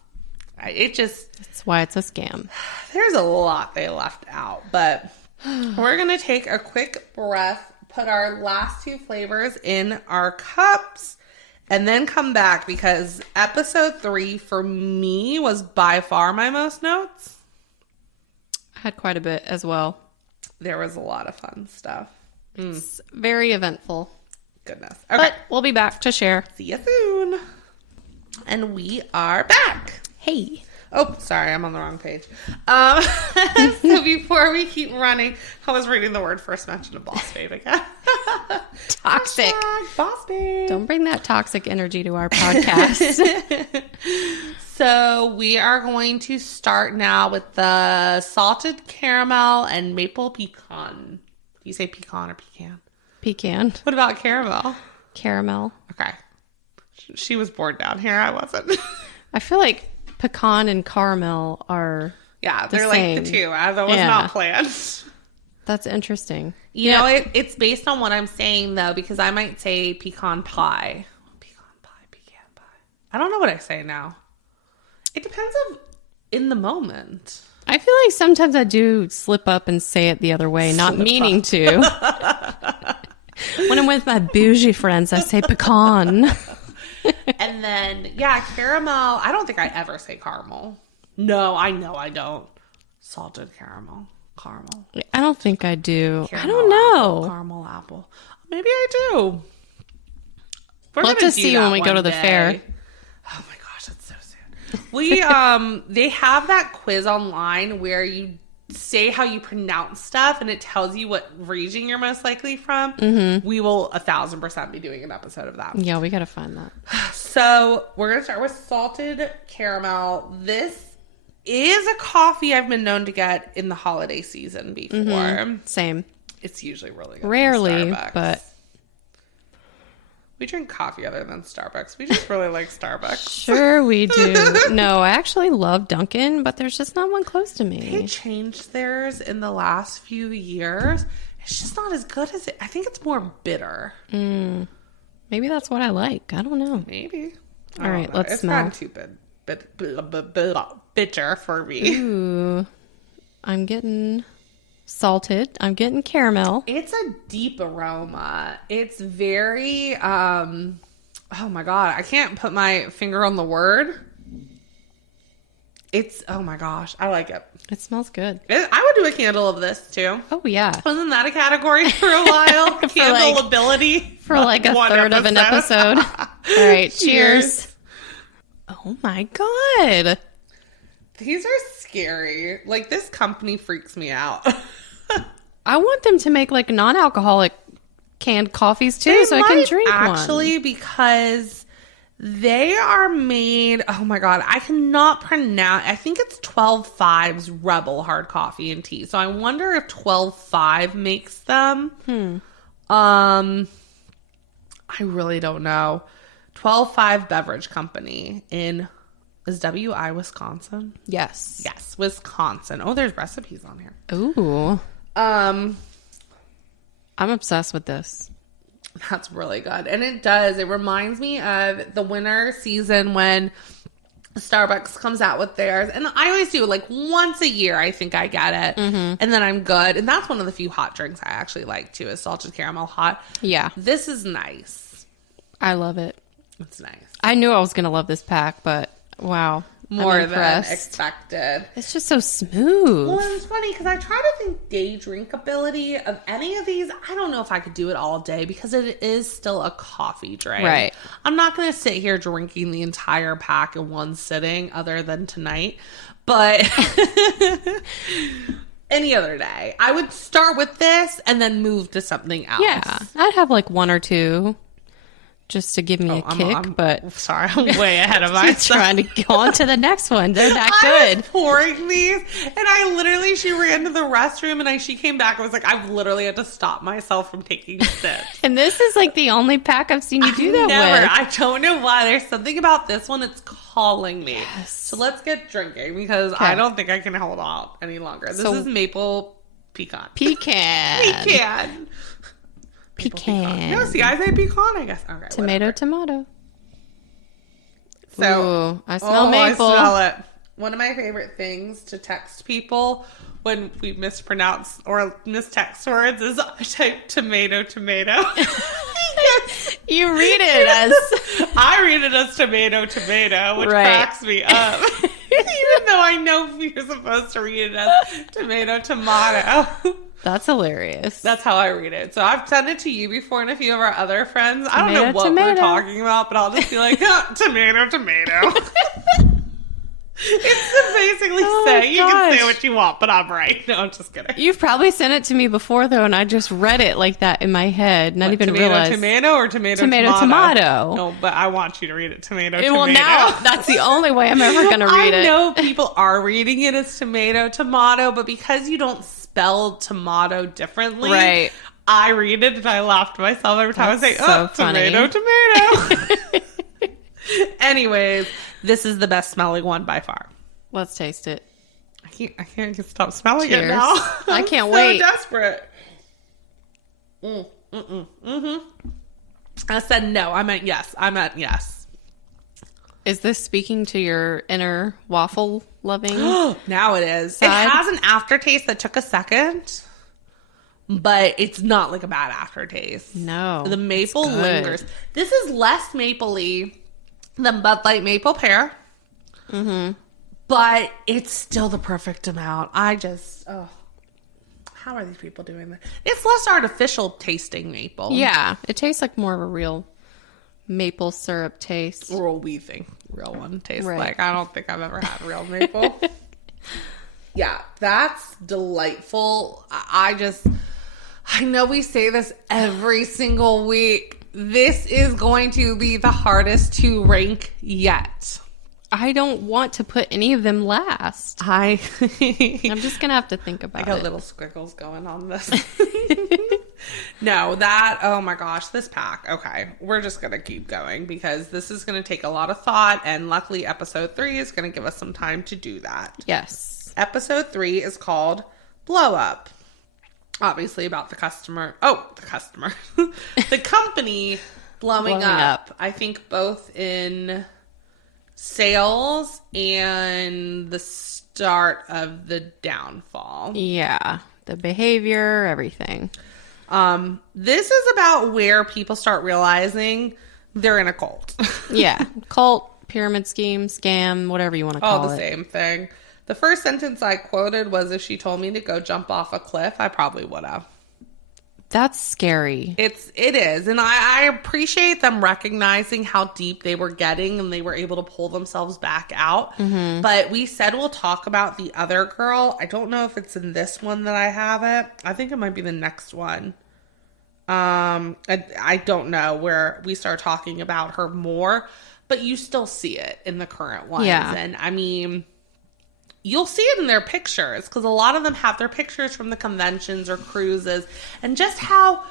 That's why it's a scam. There's a lot they left out, but we're going to take a quick breath, put our last 2 flavors in our cups, and then come back, because episode 3 for me was by far my most notes. I had quite a bit as well. There was a lot of fun stuff. It's very eventful. Goodness. Okay. But we'll be back to share. See you soon. And we are back. Hey. Oh, sorry, I'm on the wrong page. So before we keep running, I was reading the word first mention of boss babe again. Toxic. Boss babe. Don't bring that toxic energy to our podcast. So we are going to start now with the salted caramel and maple pecan. Do you say pecan or pecan? Pecan. What about caramel? Caramel. Okay. She was bored down here. I wasn't. I feel like pecan and caramel are they're like the two. That was not planned. That's interesting. You know, it's based on what I'm saying, though, because I might say pecan pie. Pecan pie. I don't know what I say now. It depends on in the moment. I feel like sometimes I do slip up and say it the other way, not meaning to. When I'm with my bougie friends, I say pecan. And then, caramel. I don't think I ever say caramel. No, I know I don't. Salted caramel. I don't think I do. Caramel, I don't know. Apple, caramel apple. Maybe I do. We'll have to see when we go to the fair. Oh my gosh, that's so soon. We they have that quiz online where you say how you pronounce stuff and it tells you what region you're most likely from, we will 1,000% be doing an episode of that. Yeah, we gotta find that. So we're gonna start with salted caramel. This is a coffee I've been known to get in the holiday season before. Same. It's usually really good. Rarely, from Starbucks. but we drink coffee other than Starbucks. We just really like Starbucks. sure we do. No, I actually love Dunkin', but there's just not one close to me. They changed theirs in the last few years. It's just not as good as it. I think it's more bitter. Maybe that's what I like. I don't know. Maybe. All right, let's it's smell. It's not too bitter for me. Ooh, I'm getting salted. I'm getting caramel. It's a deep aroma. It's very, oh my God, I can't put my finger on the word. It's, oh my gosh, I like it. It smells good. I would do a candle of this too. Oh, yeah. Wasn't that a category for a while? Candle ability. For like a third of an episode. All right, cheers. Oh my God. These are scary. Like, this company freaks me out. I want them to make like non-alcoholic canned coffees too, so I can drink actually, because they are made. Oh my God, I cannot pronounce. I think it's 12.5's Rebel hard coffee and tea. So I wonder if 12.5 makes them. I really don't know. 12.5 Beverage Company is WI Wisconsin? Yes. Yes, Wisconsin. Oh, there's recipes on here. Ooh. Um, I'm obsessed with this. That's really good. And it reminds me of the winter season when Starbucks comes out with theirs. And I always do, like, once a year, I think I get it. And then I'm good. And that's one of the few hot drinks I actually like, too, is salted caramel hot. Yeah. This is nice. I love it. It's nice. I knew I was going to love this pack, but wow. More than expected. It's just so smooth. Well, it's funny because I try to think day drinkability of any of these. I don't know if I could do it all day because it is still a coffee drink. Right. I'm not going to sit here drinking the entire pack in one sitting other than tonight. But any other day, I would start with this and then move to something else. Yeah. I'd have like one or two just to give me a kick, but sorry, I'm way ahead of myself. Trying to go on to the next one. They're that I good. was pouring these, and she ran to the restroom, and she came back and was like, I've literally had to stop myself from taking sips. And this is like the only pack I've seen you do that with. I don't know why. There's something about this one. It's calling me. Yes. So let's get drinking because I don't think I can hold out any longer. This is maple pecan. Pecan. No, see, I say pecan, I guess. Okay, Tomato. So, ooh, I smell maple. I smell it. One of my favorite things to text people when we mispronounce or mistext words is I type tomato. You read it as... I read it as tomato, which cracks me up. Even though I know you're supposed to read it as tomato. That's hilarious. That's how I read it. So I've sent it to you before and a few of our other friends. I don't know what we're talking about, but I'll just be like, tomato. It's to basically say, you can say what you want, but I'm right. No, I'm just kidding. You've probably sent it to me before, though, and I just read it like that in my head. Not even realized. Tomato or tomato? No, but I want you to read it tomato. Well, now that's the only way I'm ever going to read it. I know people are reading it as tomato, but because you don't spell tomato differently, right? I read it and I laugh to myself every time I say, tomato. Anyways, this is the best smelling one by far. Let's taste it. I can't stop smelling it now. I can't wait. So desperate. I said no. I meant yes. Is this speaking to your inner waffle loving? Now it is. Side? It has an aftertaste that took a second, but it's not like a bad aftertaste. No. The maple lingers. This is less mapley than Bud Light Maple Pear. But it's still the perfect amount. How are these people doing that? It's less artificial tasting maple. Yeah. It tastes like more of a real maple syrup taste. Or what we think real one tastes like. I don't think I've ever had real maple. Yeah, that's delightful. I know we say this every single week. This is going to be the hardest to rank yet. I don't want to put any of them last. I'm just going to have to think about it. I got little squiggles going on this. No, oh my gosh, this pack. Okay, we're just going to keep going because this is going to take a lot of thought. And luckily, episode 3 is going to give us some time to do that. Yes. Episode 3 is called Blow Up. Obviously about the customer. Oh, the customer. The company blowing up. I think both in sales and the start of the downfall. Yeah. The behavior, everything. This is about where people start realizing they're in a cult. Yeah. Cult, pyramid scheme, scam, whatever you want to call it. All the same thing. The first sentence I quoted was, if she told me to go jump off a cliff, I probably would have. That's scary. It is. And I appreciate them recognizing how deep they were getting and they were able to pull themselves back out. Mm-hmm. But we said we'll talk about the other girl. I don't know if it's in this one that I have it. I think it might be the next one. I don't know where we start talking about her more, but you still see it in the current ones. Yeah. And I mean, you'll see it in their pictures because a lot of them have their pictures from the conventions or cruises, and just how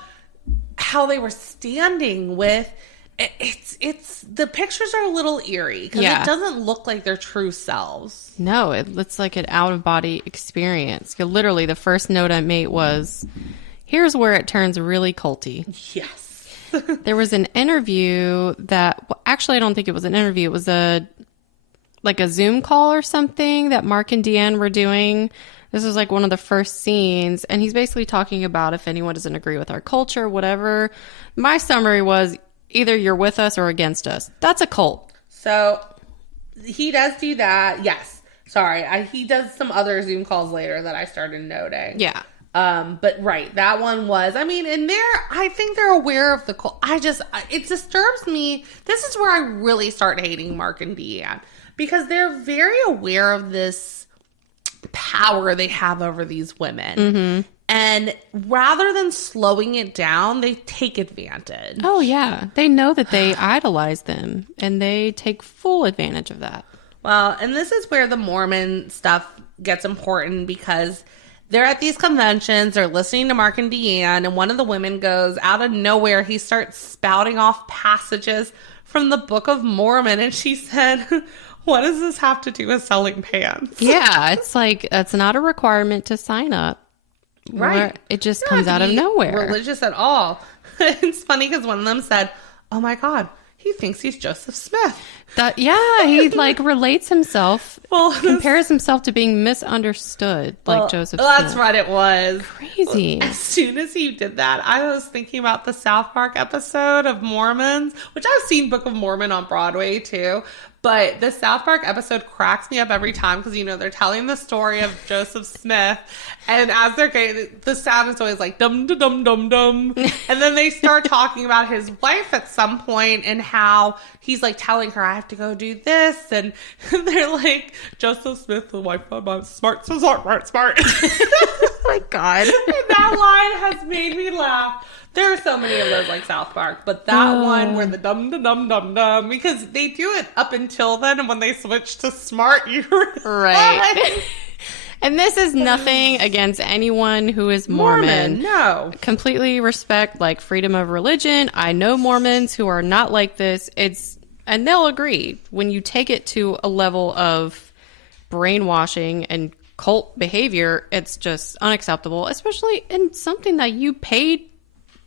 they were standing with it's the pictures are a little eerie because it doesn't look like their true selves. No, it looks like an out of body experience. Literally, the first note I made was, here's where it turns really culty. Yes. There was an interview that, well, actually, I don't think it was an interview. It was a Zoom call or something that Mark and Deanne were doing. This was like one of the first scenes. And he's basically talking about if anyone doesn't agree with our culture, whatever. My summary was either you're with us or against us. That's a cult. So he does do that. Yes. Sorry. He does some other Zoom calls later that I started noting. Yeah. But right, that one was, I mean, and I think they're aware of the cult. It disturbs me. This is where I really start hating Mark and Deanne because they're very aware of this power they have over these women. Mm-hmm. And rather than slowing it down, they take advantage. Oh, yeah. They know that they idolize them and they take full advantage of that. Well, and this is where the Mormon stuff gets important because they're at these conventions, they're listening to Mark and Deanne, and one of the women goes out of nowhere. He starts spouting off passages from the Book of Mormon, and she said, what does this have to do with selling pants? Yeah, it's like, that's not a requirement to sign up. Right. It just comes out of nowhere. Religious at all. It's funny because one of them said, oh my God, he thinks he's Joseph Smith. He relates himself, compares himself to being misunderstood like Joseph Smith. That's what it was. Crazy. As soon as he did that, I was thinking about the South Park episode of Mormons, which I've seen Book of Mormon on Broadway too. But the South Park episode cracks me up every time because, they're telling the story of Joseph Smith. And as they're getting, the sound is always like, dum, dum, dum, dum, dum. And then they start talking about his wife at some point and how he's like telling her, I have to go do this. And they're like, Joseph Smith, the wife of my smart. Oh my God. And that line has made me laugh. There are so many of those like South Park, but that one where the dum dum dum dum dum, because they do it up until then, and when they switch to smart, you're right. And this is nothing against anyone who is Mormon. No. Completely respect freedom of religion. I know Mormons who are not like this. And they'll agree when you take it to a level of brainwashing and cult behavior, it's just unacceptable, especially in something that you paid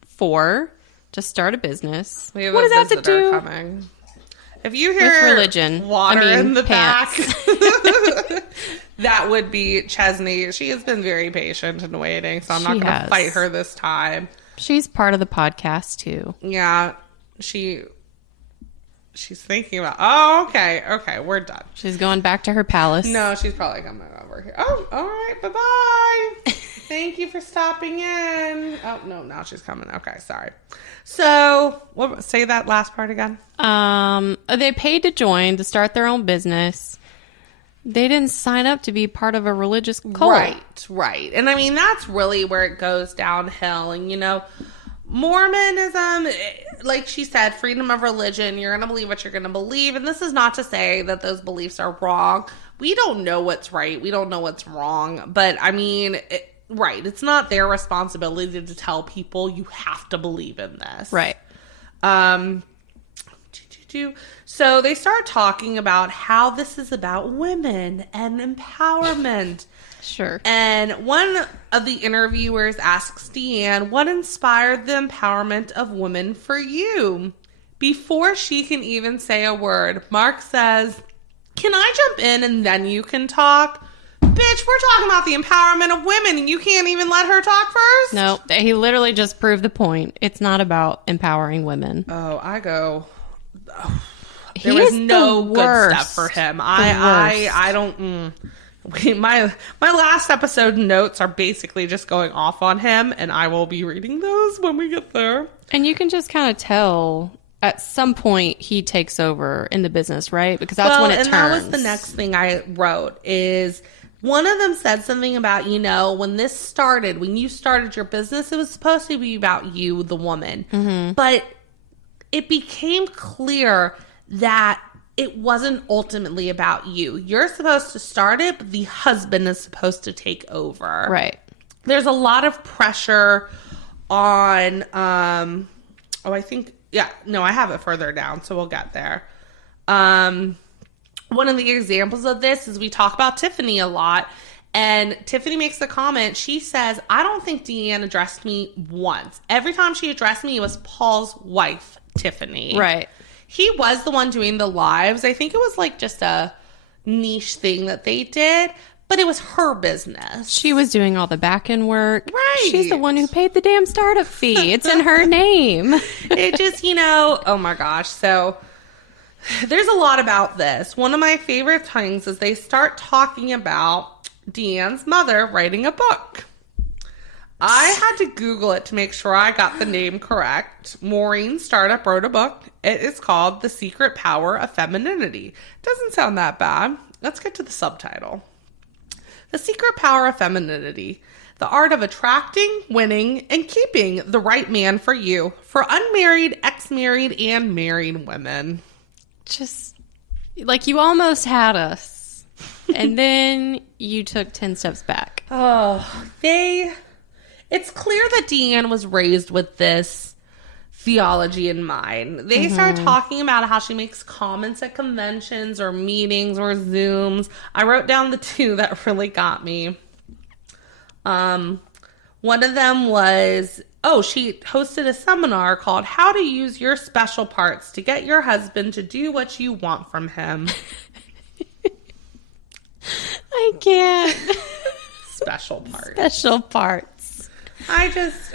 for to start a business. We have what a does that have to do coming. If you hear religion, water in the back, that would be Chesney. She has been very patient and waiting, so I'm not going to fight her this time. She's part of the podcast too. Yeah, she's thinking about. Oh, okay, we're done. She's going back to her palace. No, she's probably coming over here. Oh, all right, bye. Thank you for stopping in. Oh, no, now she's coming. Okay, sorry. So, say that last part again. They paid to join, to start their own business. They didn't sign up to be part of a religious cult. Right. And I mean, that's really where it goes downhill. And, you know, Mormonism, like she said, freedom of religion, you're going to believe what you're going to believe. And this is not to say that those beliefs are wrong. We don't know what's right. We don't know what's wrong. But, I mean, it's not their responsibility to tell people you have to believe in this. Right. So they start talking about how this is about women and empowerment. Sure. And one of the interviewers asks Deanne, what inspired the empowerment of women for you? Before she can even say a word, Mark says, can I jump in and then you can talk? Bitch, we're talking about the empowerment of women and you can't even let her talk first? No, he literally just proved the point. It's not about empowering women. Oh, I go... There was no good stuff for him. I don't. My last episode notes are basically just going off on him, and I will be reading those when we get there. And you can just kind of tell at some point he takes over in the business, right? Because that's when it turns. And that was the next thing I wrote is one of them said something about, you know, when you started your business, it was supposed to be about you, the woman, but it became clear that it wasn't ultimately about you. You're supposed to start it, but the husband is supposed to take over. Right. There's a lot of pressure on, I have it further down, so we'll get there. One of the examples of this is we talk about Tiffany a lot, and Tiffany makes a comment. She says, I don't think Deanne addressed me once. Every time she addressed me, it was Paul's wife, Tiffany. Right. He was the one doing the lives. I think it was like just a niche thing that they did, but it was her business. She was doing all the back end work. Right. She's the one who paid the damn startup fee. It's in her name. It just, oh my gosh. So there's a lot about this. One of my favorite things is they start talking about Deanne's mother writing a book. I had to Google it to make sure I got the name correct. Maureen's startup wrote a book. It is called The Secret Power of Femininity. Doesn't sound that bad. Let's get to the subtitle. The Secret Power of Femininity. The art of attracting, winning, and keeping the right man for you. For unmarried, ex-married, and married women. Just, like, you almost had us. And then you took 10 steps back. It's clear that Deanne was raised with this theology in mind. They start talking about how she makes comments at conventions or meetings or Zooms. I wrote down the two that really got me. One of them was, she hosted a seminar called How to Use Your Special Parts to Get Your Husband to Do What You Want from Him. I can't. Special parts. Special parts.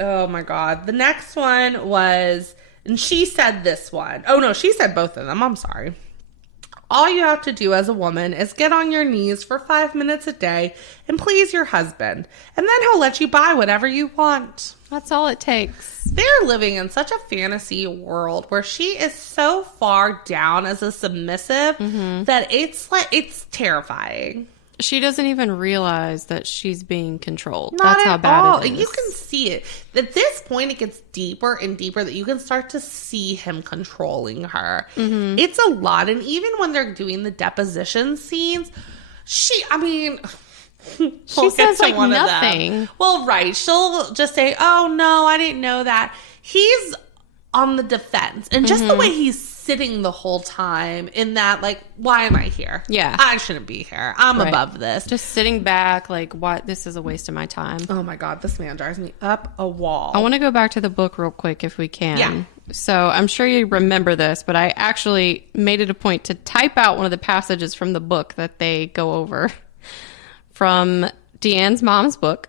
Oh my God. The next one was, and she said this one. Oh no, she said both of them. I'm sorry. All you have to do as a woman is get on your knees for 5 minutes a day and please your husband. And then he'll let you buy whatever you want. That's all it takes. They're living in such a fantasy world where she is so far down as a submissive that it's terrifying. She doesn't even realize that she's being controlled. Not That's how at bad all. it is. You can see it. At this point, it gets deeper and deeper that you can start to see him controlling her. It's a lot. And even when they're doing the deposition scenes, she says like nothing. Well, right. She'll just say, oh, no, I didn't know that. He's on the defense. And just the way he's sitting the whole time in that, like, why am I here? Yeah. I shouldn't be here. I'm above this. Just sitting back, like, what? This is a waste of my time. Oh my God, this man drives me up a wall. I want to go back to the book real quick if we can. Yeah. So I'm sure you remember this, but I actually made it a point to type out one of the passages from the book that they go over from Deanne's mom's book.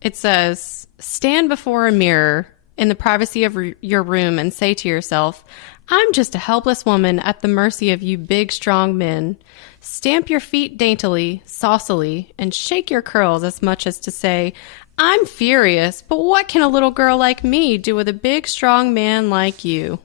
It says, stand before a mirror in the privacy of your room and say to yourself, I'm just a helpless woman at the mercy of you big, strong men. Stamp your feet daintily, saucily, and shake your curls as much as to say, I'm furious, but what can a little girl like me do with a big, strong man like you?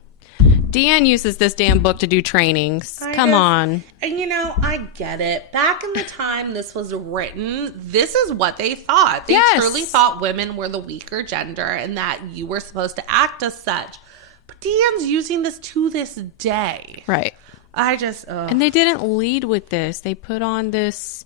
Deanne uses this damn book to do trainings. Come on. And I get it. Back in the time this was written, this is what they thought. They truly thought women were the weaker gender and that you were supposed to act as such. But Deanne's using this to this day. Right. And they didn't lead with this. They put on this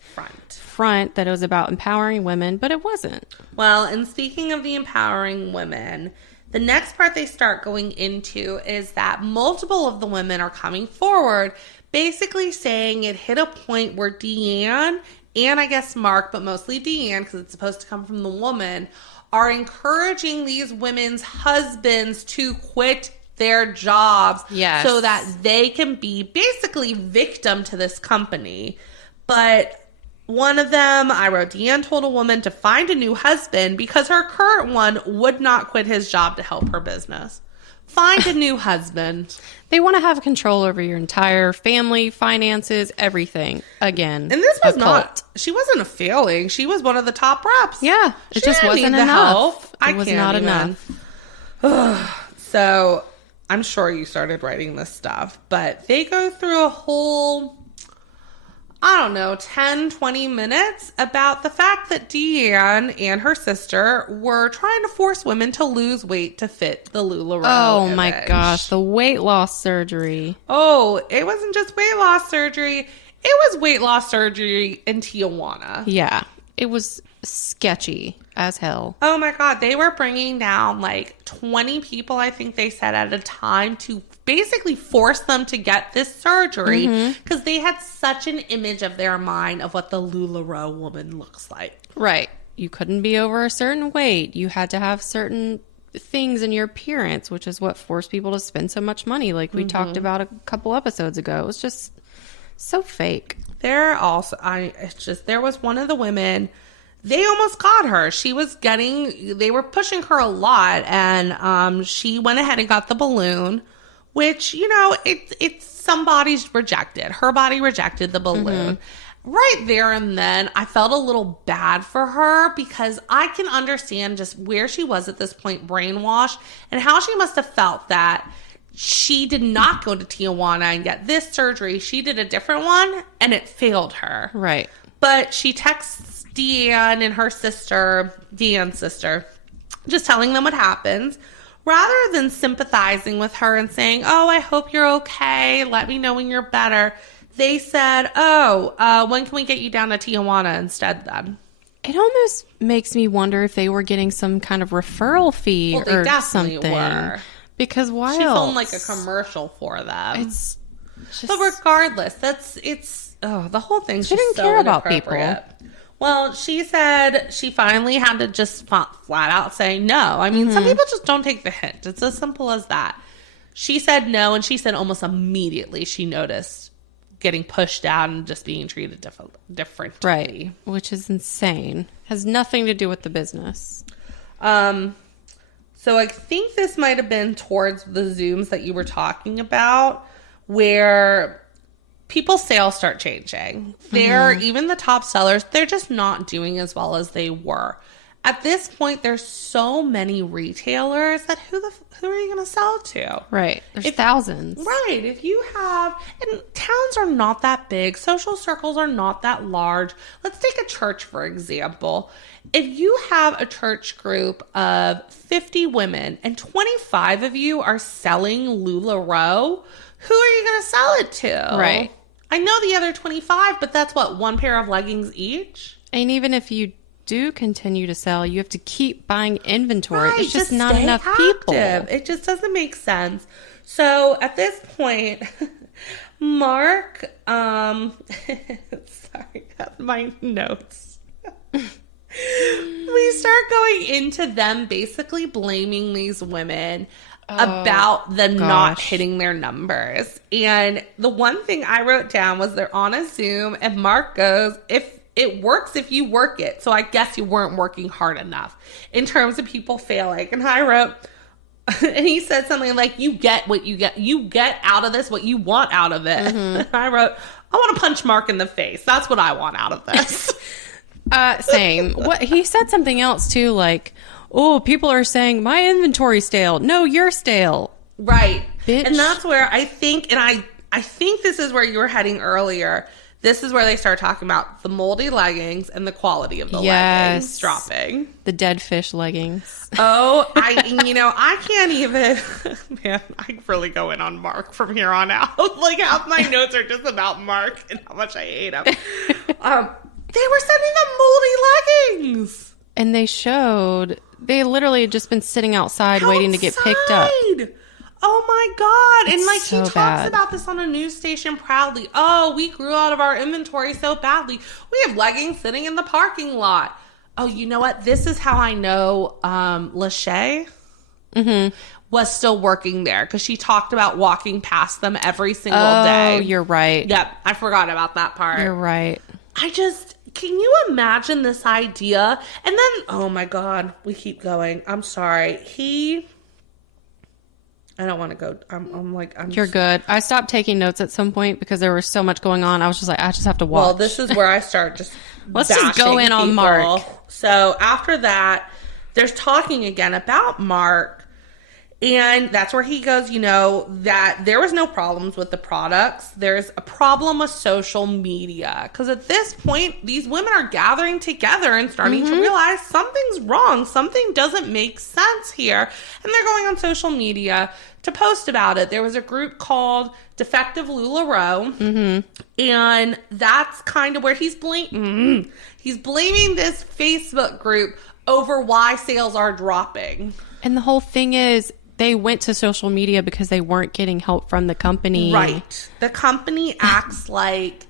front that it was about empowering women, but it wasn't. Well, and speaking of the empowering women, the next part they start going into is that multiple of the women are coming forward, basically saying it hit a point where Deanne, and I guess Mark, but mostly Deanne, because it's supposed to come from the woman, are encouraging these women's husbands to quit their jobs so that they can be basically victim to this company. But one of them, I wrote, Deanne told a woman to find a new husband because her current one would not quit his job to help her business. Find a new husband. They want to have control over your entire family, finances, everything. Again. And this was not, she wasn't a failing. She was one of the top reps. Yeah. It just wasn't enough. It was not enough. So I'm sure you started writing this stuff, but they go through a whole, 10, 20 minutes about the fact that Deanne and her sister were trying to force women to lose weight to fit the LuLaRoe image. My gosh, the weight loss surgery. Oh, it wasn't just weight loss surgery. It was weight loss surgery in Tijuana. Yeah, it was sketchy as hell. Oh my God, they were bringing down 20 people, I think they said, at a time to basically force them to get this surgery because they had such an image of their mind of what the LuLaRoe woman looks like. Right. You couldn't be over a certain weight. You had to have certain things in your appearance, which is what forced people to spend so much money, like we talked about a couple episodes ago. It was just so fake. There was one of the women, they almost got her. They were pushing her a lot, and she went ahead and got the balloon, which, it's some bodies rejected. Her body rejected the balloon. Right there and then, I felt a little bad for her because I can understand just where she was at this point, brainwashed, and how she must have felt that she did not go to Tijuana and get this surgery. She did a different one, and it failed her. Right. But she texts Deanne and her sister, Deanne's sister, just telling them what happens, rather than sympathizing with her and saying, oh, I hope you're okay. Let me know when you're better. They said, when can we get you down to Tijuana instead then? It almost makes me wonder if they were getting some kind of referral fee or something. Were. Because why she else? filmed like a commercial for them. It's just... But regardless, the whole thing's she just didn't so care about people. Well, she said she finally had to just flat out say no. I mean, some people just don't take the hint. It's as simple as that. She said no, and she said almost immediately she noticed getting pushed out and just being treated differently. Right, which is insane. Has nothing to do with the business. So I think this might have been towards the Zooms that you were talking about, where people's sales start changing. Even the top sellers, they're just not doing as well as they were. At this point, there's so many retailers that who are you going to sell to? Right. There's thousands. Right. If you have, and towns are not that big. Social circles are not that large. Let's take a church, for example. If you have a church group of 50 women and 25 of you are selling LuLaRoe, who are you going to sell it to? Right. I know the other 25, but that's what, one pair of leggings each? And even if you do continue to sell, you have to keep buying inventory. Right, it's just not enough people. It just doesn't make sense. So at this point, Mark, sorry, my notes. We start going into them basically blaming these women about them not hitting their numbers. And the one thing I wrote down was they're on a Zoom and Mark goes, it works if you work it. So I guess you weren't working hard enough in terms of people failing. And I wrote, and he said something like, you get what you get. You get out of this what you want out of it. And I wrote, I want to punch Mark in the face. That's what I want out of this. Same. What he said something else too, like, oh, people are saying my inventory's stale. No, you're stale. Right. Bitch. And that's where I think, and I think this is where you were heading earlier. This is where they start talking about the moldy leggings and the quality of the leggings dropping. The dead fish leggings. Oh, I can't even, man, I really go in on Mark from here on out. Like, half my notes are just about Mark and how much I hate him. They were sending them moldy leggings. And they literally had just been sitting outside waiting to get picked up. Oh my God. And like, so he talks about this on a news station proudly. Oh, we grew out of our inventory so badly. We have leggings sitting in the parking lot. Oh, you know what? This is how I know Latte was still working there, because she talked about walking past them every single day. Oh, you're right. Yep. I forgot about that part. You're right. Can you imagine this idea? And then, oh my God, we keep going. I'm sorry. I don't want to go. You're good. I stopped taking notes at some point because there was so much going on. I was just like, I just have to watch. Well, this is where I start just Let's just go in on Mark. So after that, there's talking again about Mark. And that's where he goes, that there was no problems with the products. There's a problem with social media. Because at this point, these women are gathering together and starting to realize something's wrong. Something doesn't make sense here. And they're going on social media to post about it. There was a group called Defective LuLaRoe. And that's kind of where he's blaming this Facebook group over why sales are dropping. And the whole thing is, they went to social media because they weren't getting help from the company. Right. The company acts like,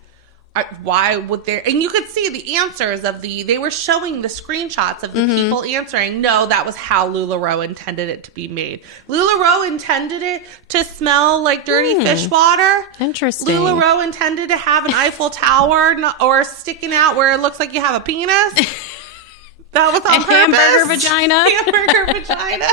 why would there? And you could see the answers they were showing the screenshots of the people answering. No, that was how LuLaRoe intended it to be made. LuLaRoe intended it to smell like dirty fish water. Interesting. LuLaRoe intended to have an Eiffel Tower or sticking out where it looks like you have a penis. That was on purpose. Hamburger vagina.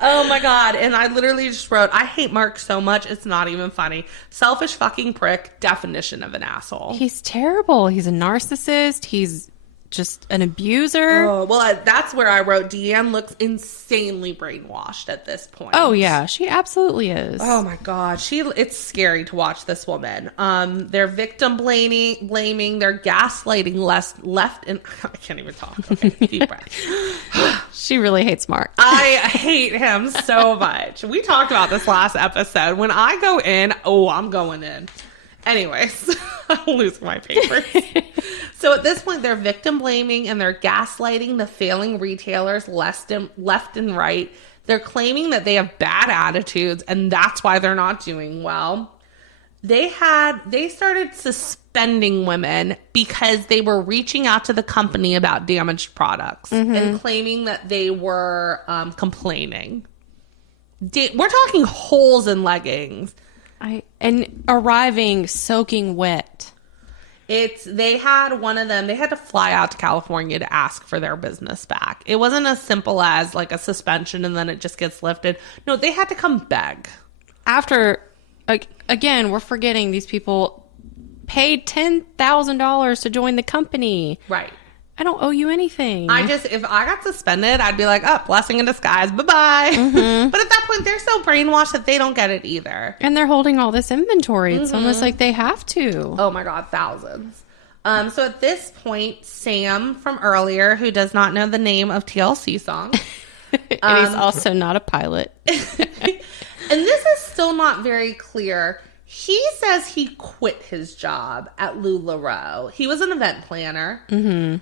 Oh my God. And I literally just wrote, I hate Mark so much, it's not even funny. Selfish fucking prick, definition of an asshole. He's terrible. He's a narcissist. He's just an abuser. Oh, well, that's where I wrote, Deanne looks insanely brainwashed at this point. Oh yeah, she absolutely is. Oh my God. It's scary to watch this woman. They're victim blaming, they're gaslighting left and I can't even talk. Okay, deep breath. She really hates Mark. I hate him so much. We talked about this last episode. When I go in, I'm going in. Anyways, I'll lose my papers. So at this point, they're victim blaming and they're gaslighting the failing retailers left and right. They're claiming that they have bad attitudes and that's why they're not doing well. They started suspending women because they were reaching out to the company about damaged products and claiming that they were complaining. We're talking holes in leggings. And arriving soaking wet. They had one of them, they had to fly out to California to ask for their business back. It wasn't as simple as like a suspension and then it just gets lifted. No, they had to come beg. After, again, we're forgetting these people paid $10,000 to join the company. Right. I don't owe you anything. If I got suspended, I'd be like, blessing in disguise. Bye-bye. But at that point, they're so brainwashed that they don't get it either. And they're holding all this inventory. It's almost like they have to. Oh my God, thousands. So at this point, Sam from earlier, who does not know the name of TLC song. And he's also not a pilot. And this is still not very clear. He says he quit his job at LuLaRoe. He was an event planner.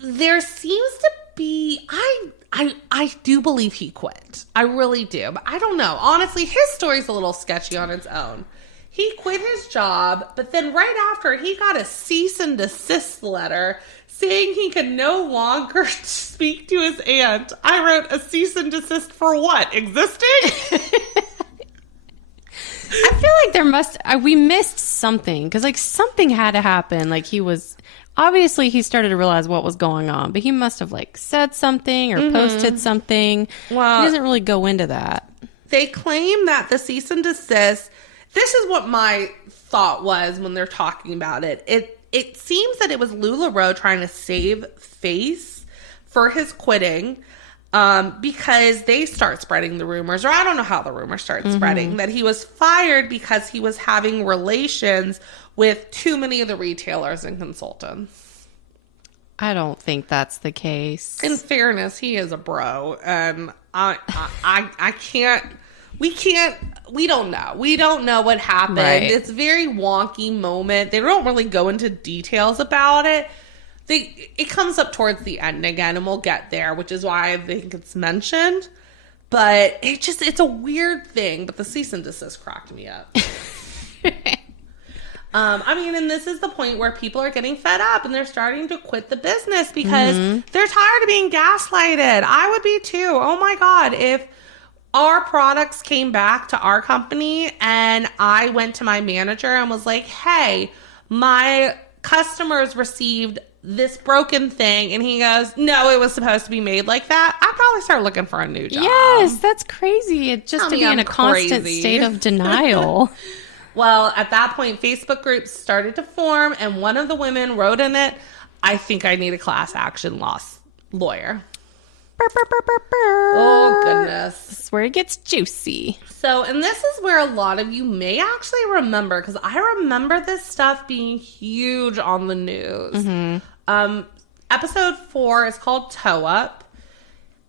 There seems to be, I do believe he quit. I really do. But I don't know. Honestly, his story's a little sketchy on its own. He quit his job, but then right after, he got a cease and desist letter saying he could no longer speak to his aunt. I wrote a cease and desist for what? Existing? I feel like we missed something because like something had to happen. Like obviously he started to realize what was going on, but he must have like said something or posted something. Well, he doesn't really go into that. They claim that the cease and desist, this is what my thought was when they're talking about it. It seems that it was LuLaRoe trying to save face for his quitting. because they start spreading the rumors, or I don't know how the rumor started spreading, that he was fired because he was having relations with too many of the retailers and consultants. I don't think that's the case. In fairness, he is a bro, and I can't. We don't know. We don't know what happened. Right. It's a very wonky moment. They don't really go into details about it. It comes up towards the end again, and we'll get there, which is why I think it's mentioned. But it's a weird thing. But the cease and desist cracked me up. And this is the point where people are getting fed up and they're starting to quit the business because they're tired of being gaslighted. I would be too. Oh my God. If our products came back to our company and I went to my manager and was like, hey, my customers received this broken thing, and he goes, no, it was supposed to be made like that, I'd probably start looking for a new job. Yes, that's crazy. It's just to be in a constant state of denial. Well, at that point, Facebook groups started to form, and one of the women wrote in it, I think I need a class action lawyer. Oh, goodness. This is where it gets juicy. So, and this is where a lot of you may actually remember, because I remember this stuff being huge on the news. Episode 4 is called Toe Up.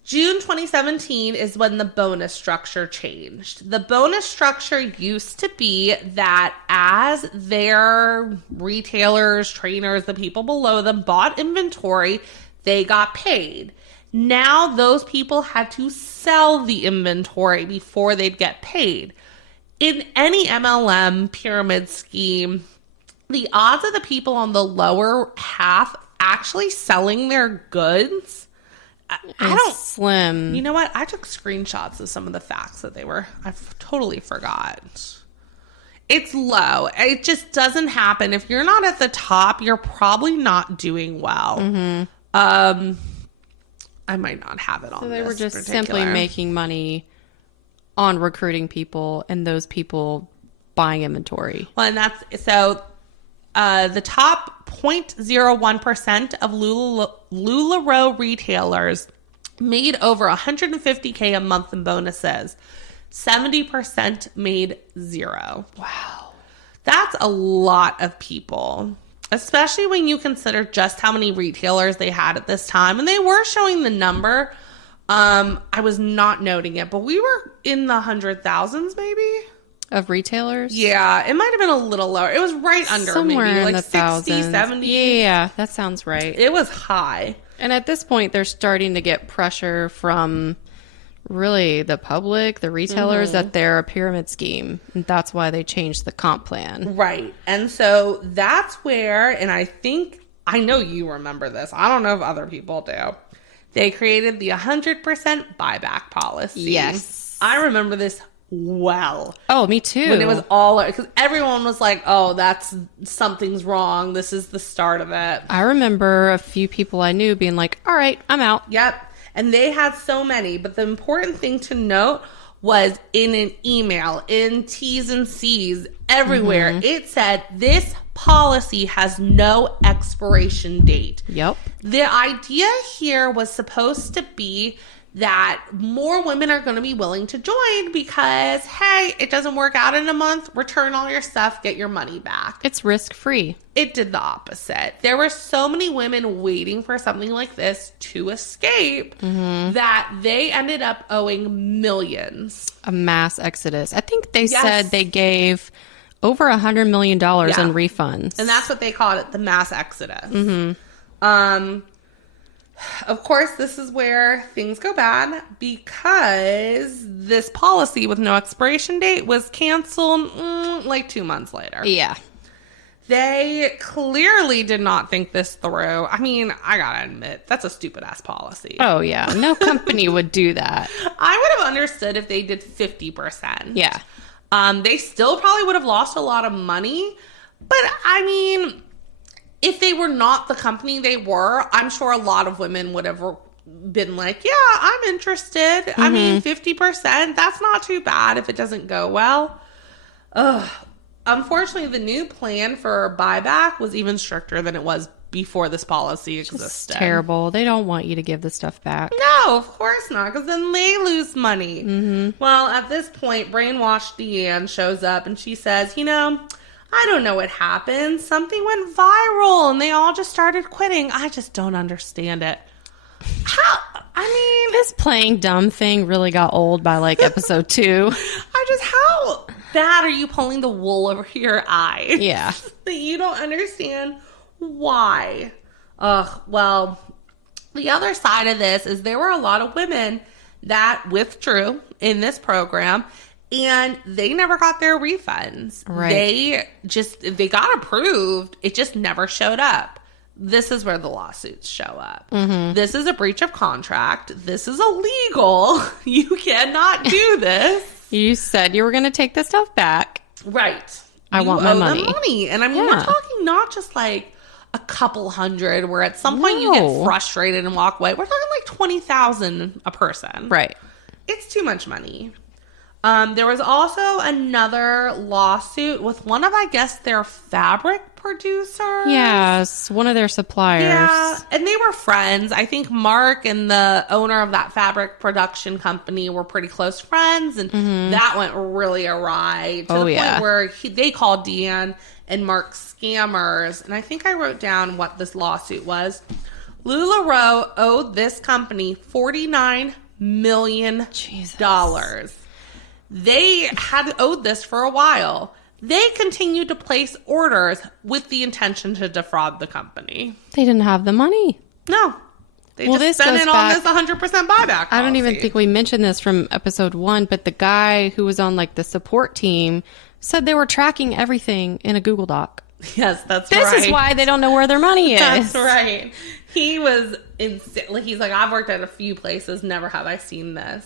June 2017 is when the bonus structure changed. The bonus structure used to be that as their retailers, trainers, the people below them bought inventory, they got paid. Now those people had to sell the inventory before they'd get paid. In any MLM pyramid scheme, the odds of the people on the lower half actually selling their goods, I don't. Slim. You know what? I took screenshots of some of the facts that I totally forgot. It's low. It just doesn't happen. If you're not at the top, you're probably not doing well. I might not have it on. So they were just simply making money on recruiting people and those people buying inventory. Well, and that's so. The top 0.01% of LuLaRoe retailers made over $150K a month in bonuses. 70% made zero. Wow. That's a lot of people, especially when you consider just how many retailers they had at this time. And they were showing the number. I was not noting it, but we were in the 100,000s maybe. Of retailers? Yeah, it might have been a little lower. It was right under somewhere maybe in like the 60, thousands. 70. Yeah, that sounds right. It was high. And at this point, they're starting to get pressure from really the public, the retailers, that they're a pyramid scheme. And that's why they changed the comp plan. Right. And so that's where, and I know you remember this. I don't know if other people do. They created the 100% buyback policy. Yes. I remember this well. Oh, me too. When it was all, because everyone was like, oh, something's wrong. This is the start of it. I remember a few people I knew being like, all right, I'm out. Yep. And they had so many. But the important thing to note was in an email, in T's and C's, everywhere, it said this policy has no expiration date. Yep. The idea here was supposed to be that more women are going to be willing to join because, hey, it doesn't work out in a month, return all your stuff, get your money back. It's risk-free. It did the opposite. There were so many women waiting for something like this to escape that they ended up owing millions. A mass exodus. I think they said they gave over $100 million in refunds. And that's what they called it, the mass exodus. Of course, this is where things go bad because this policy with no expiration date was canceled like 2 months later. Yeah. They clearly did not think this through. I mean, I gotta admit, that's a stupid ass policy. Oh, yeah. No company would do that. I would have understood if they did 50%. Yeah. They still probably would have lost a lot of money. But, I mean, if they were not the company they were, I'm sure a lot of women would have been like, yeah, I'm interested. I mean, 50%, that's not too bad if it doesn't go well. Unfortunately, the new plan for buyback was even stricter than it was before this policy It's existed. terrible. They don't want you to give the stuff back. No, of course not, because then they lose money. Well, at this point, brainwashed Deanne shows up and she says, I don't know what happened. Something went viral and they all just started quitting. I just don't understand it. How? This playing dumb thing really got old by like episode 2. How bad are you pulling the wool over your eyes? Yeah. That you don't understand why. Well, the other side of this is there were a lot of women that withdrew in this program and they never got their refunds. Right. They got approved. It just never showed up. This is where the lawsuits show up. This is a breach of contract. This is illegal. You cannot do this. You said you were going to take the stuff back. Right. I want my money. And we're talking not just like a couple hundred where at some point you get frustrated and walk away. We're talking like 20,000 a person. Right. It's too much money. There was also another lawsuit with one of, I guess, their fabric producers. Yes, one of their suppliers. Yeah, and they were friends. I think Mark and the owner of that fabric production company were pretty close friends, and that went really awry to the point where they called Deanne and Mark scammers. And I think I wrote down what this lawsuit was. LuLaRoe owed this company $49 million. Jesus. They had owed this for a while. They continued to place orders with the intention to defraud the company. They didn't have the money. No. They just spent it on this 100% buyback policy. I don't even think we mentioned this from episode 1, but the guy who was on like the support team said they were tracking everything in a Google Doc. Yes, that's right. This is why they don't know where their money is. That's right. He was insane. He's like, I've worked at a few places. Never have I seen this.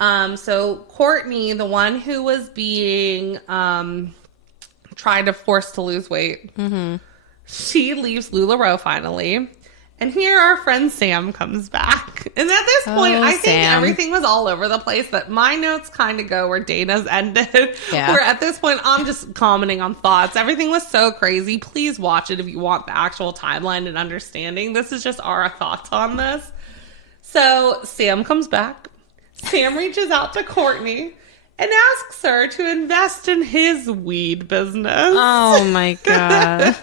So Courtney, the one who was being tried to force to lose weight, she leaves LuLaRoe finally. And here our friend Sam comes back. And at this point, I think everything was all over the place. But my notes kind of go where Dana's ended. Yeah. Where at this point, I'm just commenting on thoughts. Everything was so crazy. Please watch it if you want the actual timeline and understanding. This is just our thoughts on this. So Sam comes back. Sam reaches out to Courtney and asks her to invest in his weed business. Oh, my God.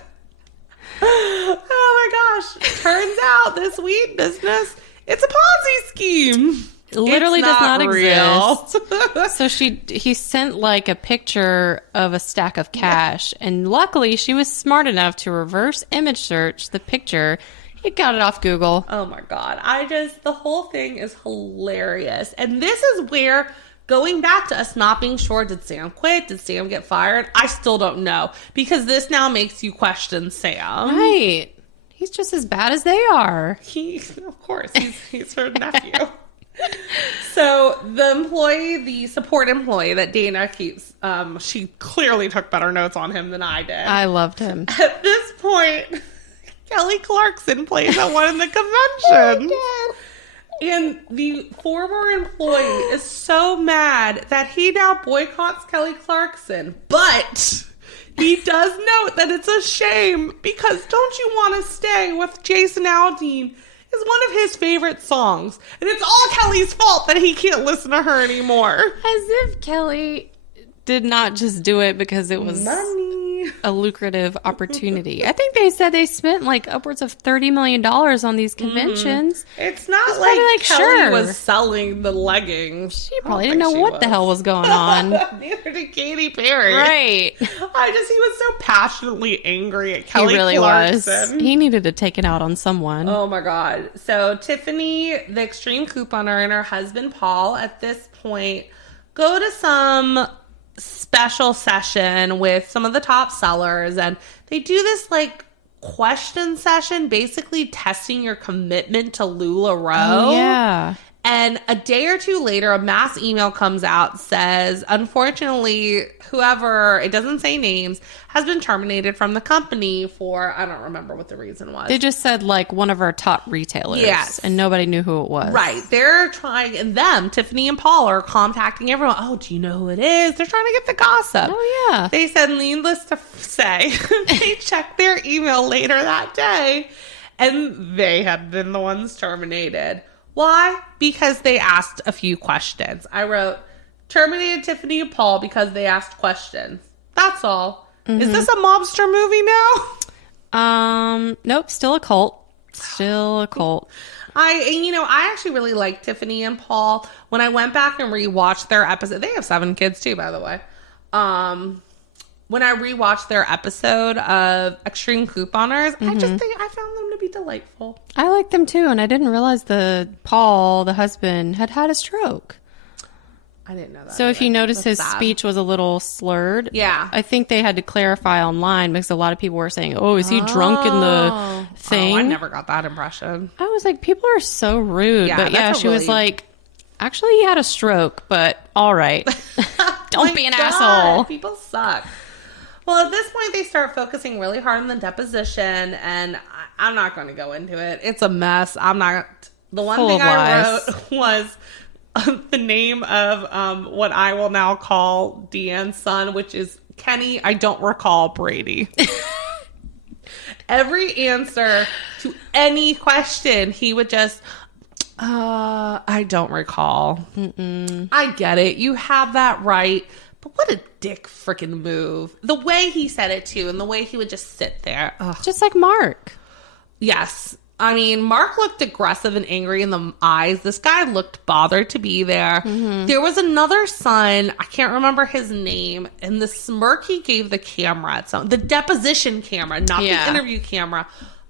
Oh, my gosh. Turns out this weed business, it's a Ponzi scheme. It literally does not real. exist. So he sent like a picture of a stack of cash. And luckily, she was smart enough to reverse image search the picture. He got it off Google. Oh my God. The whole thing is hilarious. And this is where, going back to us not being sure, did Sam quit? Did Sam get fired? I still don't know. Because this now makes you question Sam. Right. He's just as bad as they are. Of course, he's her nephew. So the support employee that Dana keeps, she clearly took better notes on him than I did. I loved him. At this point, Kelly Clarkson plays at one of the conventions. Oh, and the former employee is so mad that he now boycotts Kelly Clarkson. But he does note that it's a shame because Don't You Want to Stay with Jason Aldean is one of his favorite songs. And it's all Kelly's fault that he can't listen to her anymore. As if Kelly did not just do it because it was money, a lucrative opportunity. I think they said they spent like upwards of $30 million on these conventions. It's not like Kelly was selling the leggings. She probably didn't know what the hell was going on. Neither did Katy Perry. Right. He was so passionately angry at Kelly He really Clarkson. was. He needed to take it out on someone. Oh my God. So Tiffany, the extreme couponer, and her husband Paul at this point go to some special session with some of the top sellers, and they do this like question session, basically testing your commitment to LuLaRoe. Oh, yeah. And a day or two later, a mass email comes out, says, unfortunately, whoever, it doesn't say names, has been terminated from the company for, I don't remember what the reason was. They just said, like, one of our top retailers. Yes. And nobody knew who it was. Right. They're trying, and them, Tiffany and Paul, are contacting everyone. Oh, do you know who it is? They're trying to get the gossip. Oh, yeah. They said, needless to say, they checked their email later that day, and they had been the ones terminated. Why? Because they asked a few questions. I wrote, terminated Tiffany and Paul because they asked questions. That's all. Mm-hmm. Is this a mobster movie now? Nope. Still a cult. Still a cult. I actually really like Tiffany and Paul. When I went back and rewatched their episode, they have 7 kids too, by the way. When I rewatched their episode of Extreme Couponers, I found them to be delightful. I like them too, and I didn't realize Paul, the husband, had a stroke. I didn't know that. So if you notice, his speech was a little slurred. Yeah. I think they had to clarify online because a lot of people were saying, oh, is he drunk in the thing? Oh, I never got that impression. I was like, people are so rude. Yeah, but yeah, she was like, actually, he had a stroke, but all right. Don't be an asshole. People suck. Well, at this point, they start focusing really hard on the deposition, and I'm not going to go into it. It's a mess. I'm not. The one thing I wrote was the name of what I will now call Deanne's son, which is Kenny. I don't recall Brady. Every answer to any question, he would just, I don't recall. Mm-mm. I get it. You have that right. But what a dick freaking move. The way he said it, too, and the way he would just sit there. Ugh. Just like Mark. Yes. I mean, Mark looked aggressive and angry in the eyes. This guy looked bothered to be there. Mm-hmm. There was another son. I can't remember his name. And the smirk he gave the camera, the deposition camera, not the interview camera.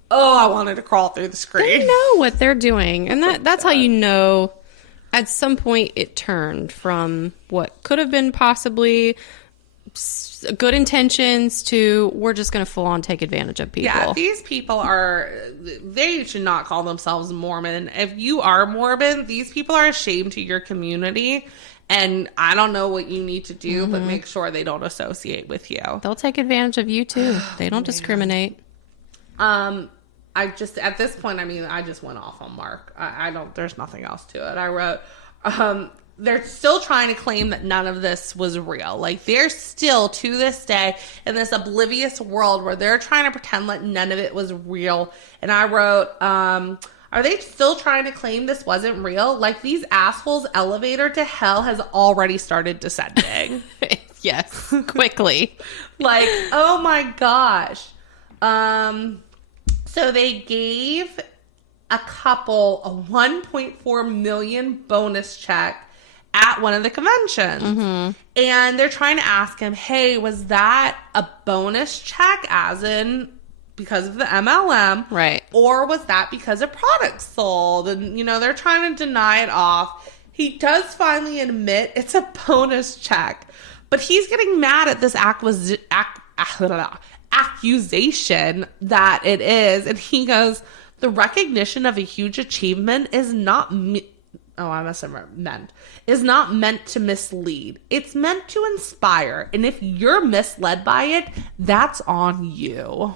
Oh, I wanted to crawl through the screen. They know what they're doing. And that's how you know at some point it turned from what could have been possibly good intentions to we're just going to full on take advantage of people. Yeah, these people they should not call themselves Mormon. If you are Mormon, these people are ashamed to your community. And I don't know what you need to do, but make sure they don't associate with you. They'll take advantage of you too. They don't discriminate. At this point, I just went off on Mark. There's nothing else to it. I wrote, they're still trying to claim that none of this was real. Like, they're still, to this day, in this oblivious world where they're trying to pretend like none of it was real. And I wrote, are they still trying to claim this wasn't real? Like, these assholes' elevator to hell has already started descending. Yes, quickly. Like, oh my gosh. So they gave a couple a $1.4 million bonus check at one of the conventions. Mm-hmm. And they're trying to ask him, hey, was that a bonus check as in because of the MLM? Right. Or was that because of products sold? And, they're trying to deny it off. He does finally admit it's a bonus check. But he's getting mad at this accusation that it is. And he goes, the recognition of a huge achievement is not is not meant to mislead. It's meant to inspire. And if you're misled by it, that's on you.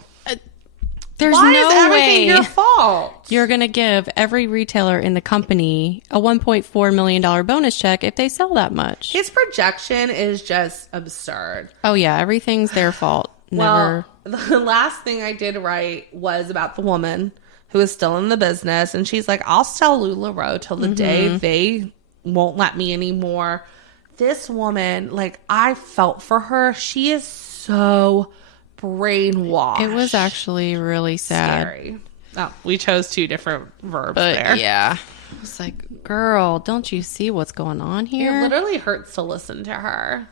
There's Why no is everything way your fault? You're going to give every retailer in the company a $1.4 million bonus check if they sell that much. His projection is just absurd. Oh, yeah. Everything's their fault. Never. Well, the last thing I did write was about the woman who is still in the business. And she's like, I'll sell LuLaRoe till the day they won't let me anymore. This woman, like, I felt for her. She is so brainwashed. It was actually really sad. Scary. Oh, we chose 2 different verbs but there. Yeah. It's like, girl, don't you see what's going on here? It literally hurts to listen to her.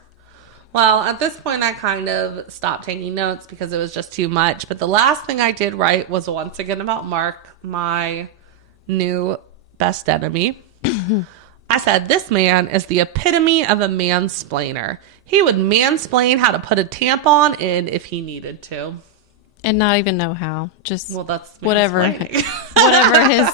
Well, at this point, I kind of stopped taking notes because it was just too much. But the last thing I did write was once again about Mark, my new best enemy. I said, this man is the epitome of a mansplainer. He would mansplain how to put a tampon in if he needed to. And not even know how. Just that's whatever his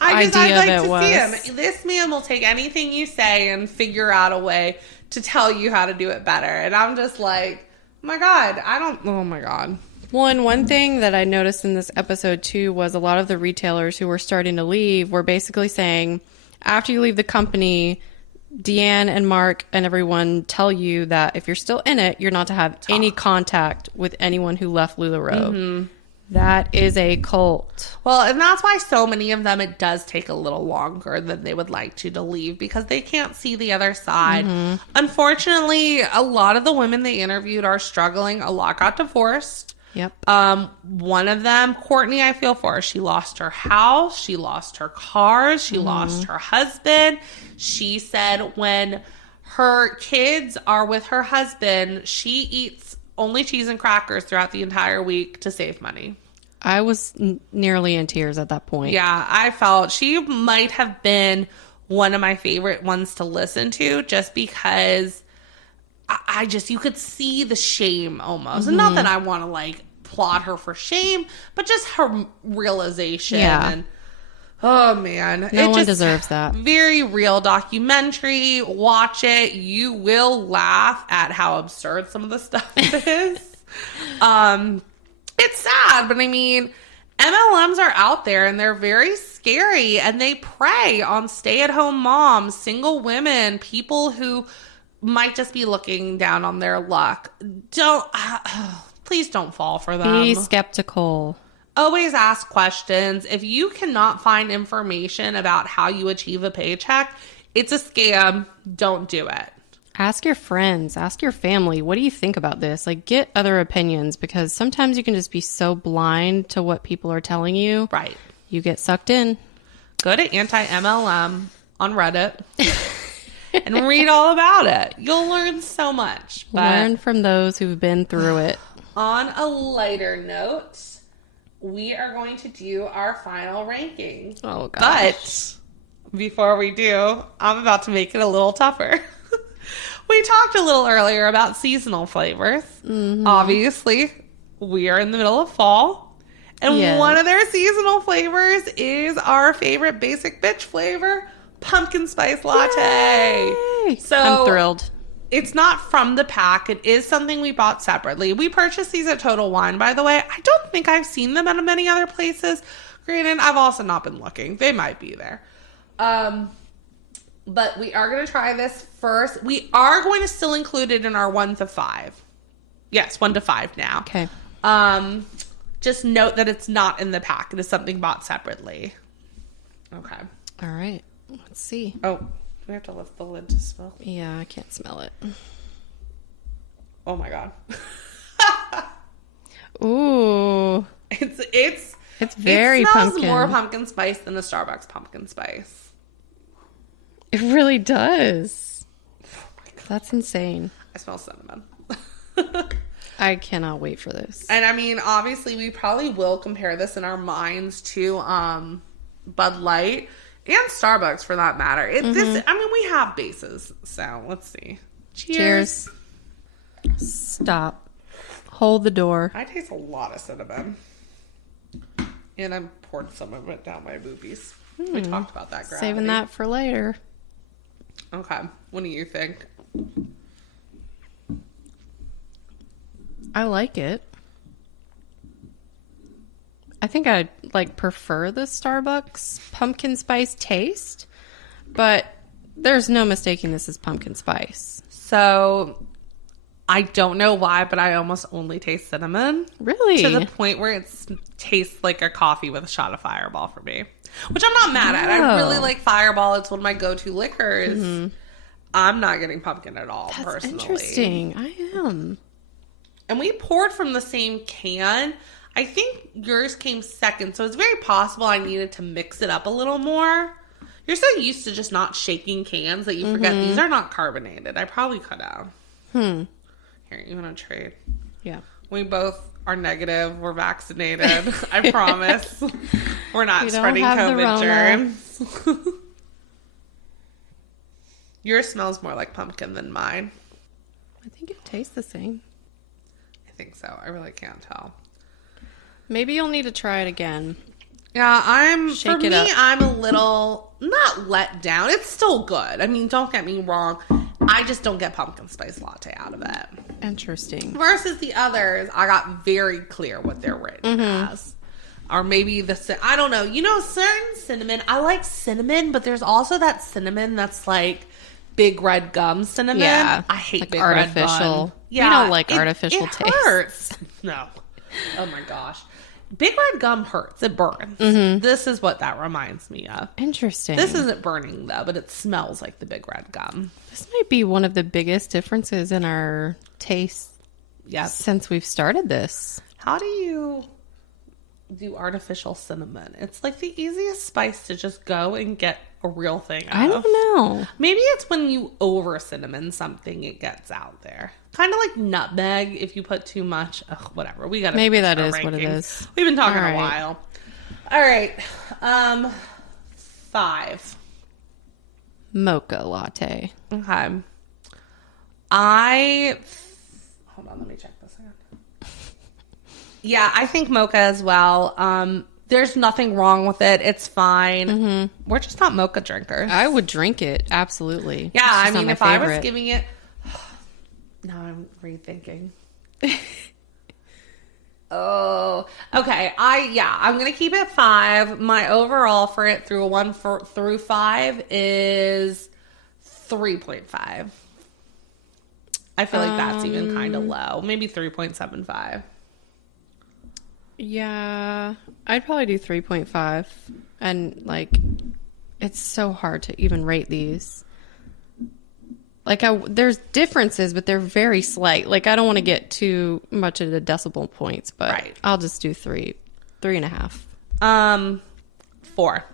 I'd idea like of it to was. see him. This man will take anything you say and figure out a way to tell you how to do it better. And I'm just like, oh my God, oh my God. One thing that I noticed in this episode too was a lot of the retailers who were starting to leave were basically saying, after you leave the company, Deanne and Mark and everyone tell you that if you're still in it, you're not to have any contact with anyone who left LuLaRoe. Mm-hmm. That is a cult. Well, and that's why so many of them, it does take a little longer than they would like to leave because they can't see the other side. Mm-hmm. Unfortunately, a lot of the women they interviewed are struggling. A lot got divorced. Yep. One of them, Courtney, I feel for her. She lost her house. She lost her cars. She lost her husband. She said when her kids are with her husband, she eats only cheese and crackers throughout the entire week to save money. I was nearly in tears at that point. Yeah, I felt she might have been one of my favorite ones to listen to just because I just, you could see the shame almost. And not that I want to like plot her for shame, but just her realization. Yeah. And oh man. No one deserves that. Very real documentary. Watch it. You will laugh at how absurd some of the stuff is. It's sad, but I mean, MLMs are out there and they're very scary and they prey on stay-at-home moms, single women, people who might just be looking down on their luck. Please don't fall for them. Be skeptical. Always ask questions. If you cannot find information about how you achieve a paycheck, it's a scam. Don't do it. Ask your friends, ask your family, what do you think about this? Like, get other opinions because sometimes you can just be so blind to what people are telling you. Right. You get sucked in. Go to anti-MLM on Reddit and read all about it. You'll learn so much. But learn from those who've been through it. On a lighter note, we are going to do our final ranking. Oh, gosh. But before we do, I'm about to make it a little tougher. We talked a little earlier about seasonal flavors. Mm-hmm. Obviously, we are in the middle of fall. And one of their seasonal flavors is our favorite basic bitch flavor, pumpkin spice latte. Yay! So I'm thrilled. It's not from the pack. It is something we bought separately. We purchased these at Total Wine, by the way. I don't think I've seen them at many other places. Granted, I've also not been looking. They might be there. But we are going to try this first. We are going to still include it in our 1 to 5. Yes, 1 to 5 now. Okay. Just note that it's not in the pack. It is something bought separately. Okay. All right. Let's see. Oh, do we have to lift the lid to smell? Yeah, I can't smell it. Oh my God. Ooh. It's very pumpkin. It smells more pumpkin spice than a Starbucks pumpkin spice. It really does. Oh my God. That's insane. I smell cinnamon. I cannot wait for this. And I mean, obviously, we probably will compare this in our minds to Bud Light and Starbucks for that matter. We have bases. So let's see. Cheers. Stop. Hold the door. I taste a lot of cinnamon. And I poured some of it down my boobies. We talked about that. Gravity. Saving that for later. Okay. What do you think? I like it. I think I prefer the Starbucks pumpkin spice taste, but there's no mistaking this is pumpkin spice. So I don't know why, but I almost only taste cinnamon. Really? To the point where it tastes like a coffee with a shot of Fireball for me. Which I'm not mad at. I really like Fireball. It's one of my go-to liquors. Mm-hmm. I'm not getting pumpkin at all, personally. Interesting. I am. And we poured from the same can. I think yours came second, so it's very possible I needed to mix it up a little more. You're so used to just not shaking cans that you forget these are not carbonated. I probably could have. Here, you want to trade? Yeah. We both are negative. We're vaccinated. I promise. We're not spreading COVID germs. Yours smells more like pumpkin than mine. I think it tastes the same. I think so. I really can't tell. Maybe you'll need to try it again. Yeah, Shake for it me, up. I'm a little not let down. It's still good. I mean, don't get me wrong. I just don't get pumpkin spice latte out of it. Interesting. Versus the others, I got very clear what they're written as. Or maybe I don't know. You know, certain cinnamon, I like cinnamon, but there's also that cinnamon that's like big red gum cinnamon. Yeah. I hate like big artificial. red gum. Yeah. We don't like artificial it taste. hurts. No. Oh my gosh. Big red gum hurts. It burns. This is what that reminds me of. Interesting. This isn't burning though, but it smells like the big red gum. This might be one of the biggest differences in our taste since we've started this. How do you do artificial cinnamon? It's like the easiest spice to just go and get a real thing out I don't know. Maybe it's when you over cinnamon something, it gets out there. Kind of like nutmeg if you put too much. Ugh, whatever. We got to Maybe that is what it is. We've been talking All right. a while. All right. 5. Mocha latte. Okay. Hold on, let me check this again. Yeah, I think mocha as well. There's nothing wrong with it. It's fine. We're just not mocha drinkers. I would drink it. Absolutely. Yeah, It's I just not mean, my if I was favorite. giving it... Now I'm rethinking. Oh, okay. I'm going to keep it 5. My overall for it through 1 through 5 is 3.5. I feel like that's even kind of low. Maybe 3.75. Yeah, I'd probably do 3.5. And like, it's so hard to even rate these. Like, there's differences, but they're very slight. Like, I don't want to get too much into decibel points, but Right. I'll just do 3.5. 4.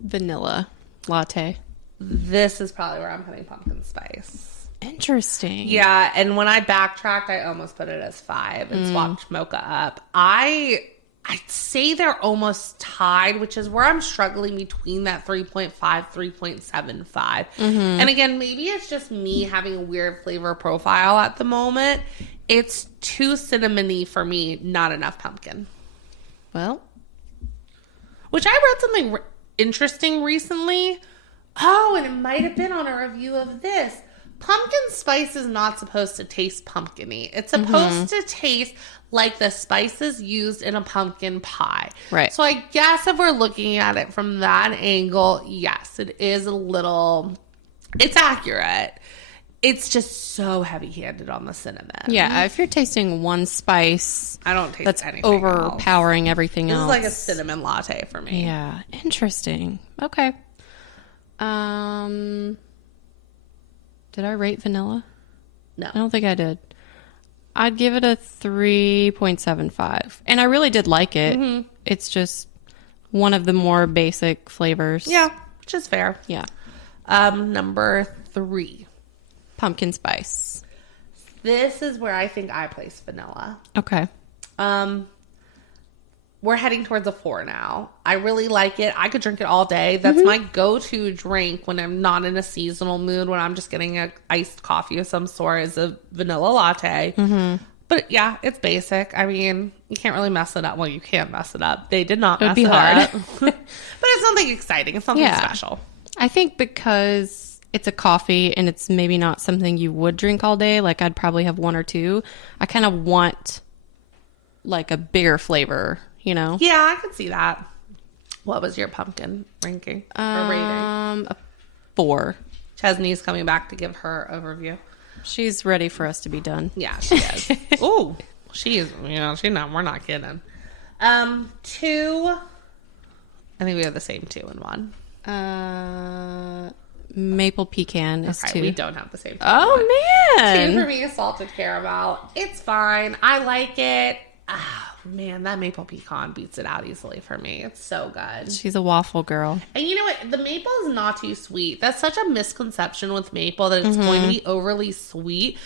Vanilla latte. This is probably where I'm putting pumpkin spice. Interesting. Yeah, and when I backtracked, I almost put it as 5 and swapped mocha up. I'd say they're almost tied, which is where I'm struggling between that 3.5, 3.75. And again, maybe it's just me having a weird flavor profile at the moment. It's too cinnamony for me, not enough pumpkin. Well, Which I read something interesting recently. Oh, and it might have been on a review of this. Pumpkin spice is not supposed to taste pumpkin-y. It's supposed to taste like the spices used in a pumpkin pie. Right. So I guess if we're looking at it from that angle, yes, it is a little... It's accurate. It's just so heavy-handed on the cinnamon. yeah, if you're tasting one spice I don't taste that's anything overpowering everything else. else. This is like a cinnamon latte for me. Yeah, interesting. Okay. Did I rate vanilla? No. I don't think I did. I'd give it a 3.75. And I really did like it. It's just one of the more basic flavors. Yeah, which is fair. Yeah. Number 3. Pumpkin spice. This is where I think I place vanilla. Okay. We're heading towards a 4 now. I really like it. I could drink it all day. That's my go-to drink when I'm not in a seasonal mood, when I'm just getting an iced coffee of some sort, is a vanilla latte. But yeah, it's basic. I mean, you can't really mess it up. Well, you can mess it up. They did not mess it up. But it's something exciting. It's something special. I think because it's a coffee and it's maybe not something you would drink all day, like I'd probably have 1 or 2. I kind of want like a bigger flavor, you know? Yeah, I could see that. What was your pumpkin ranking or rating? A 4. Chesney's coming back to give her overview. She's ready for us to be done. Yeah, she is. Ooh, she is. You know, we're not kidding. 2. I think we have the same 2 and 1. Maple pecan is Okay, 2. we don't have the same 2. Oh, man. 2 for me is salted caramel. It's fine. I like it. Ah, man, that maple pecan beats it out easily for me. It's so good. She's a waffle girl. And you know what? The maple is not too sweet. That's such a misconception with maple, that it's going to be overly sweet.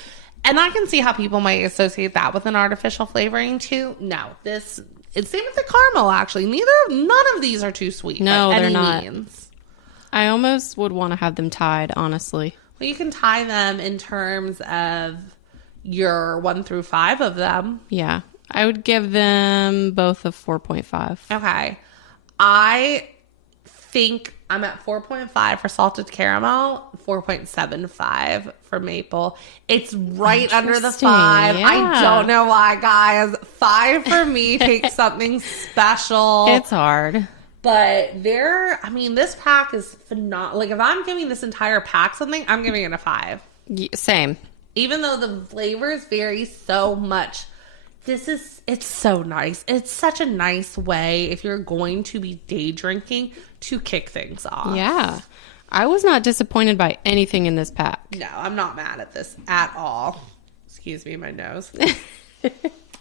And I can see how people might associate that with an artificial flavoring too. No, it's same with the caramel, actually. None of these are too sweet. No, by they're any not. means. I almost would want to have them tied, honestly. Well, you can tie them in terms of your 1 through 5 of them. Yeah. I would give them both a 4.5. Okay. I think I'm at 4.5 for salted caramel, 4.75 for maple. It's right under the Interesting, 5. yeah. I don't know why, guys. 5 for me takes something special. It's hard. But this pack is phenomenal. Like, if I'm giving this entire pack something, I'm giving it a 5. Same. Even though the flavors vary so much, it's so nice. It's such a nice way, if you're going to be day drinking, to kick things off. Yeah. I was not disappointed by anything in this pack. No, I'm not mad at this at all. Excuse me, my nose.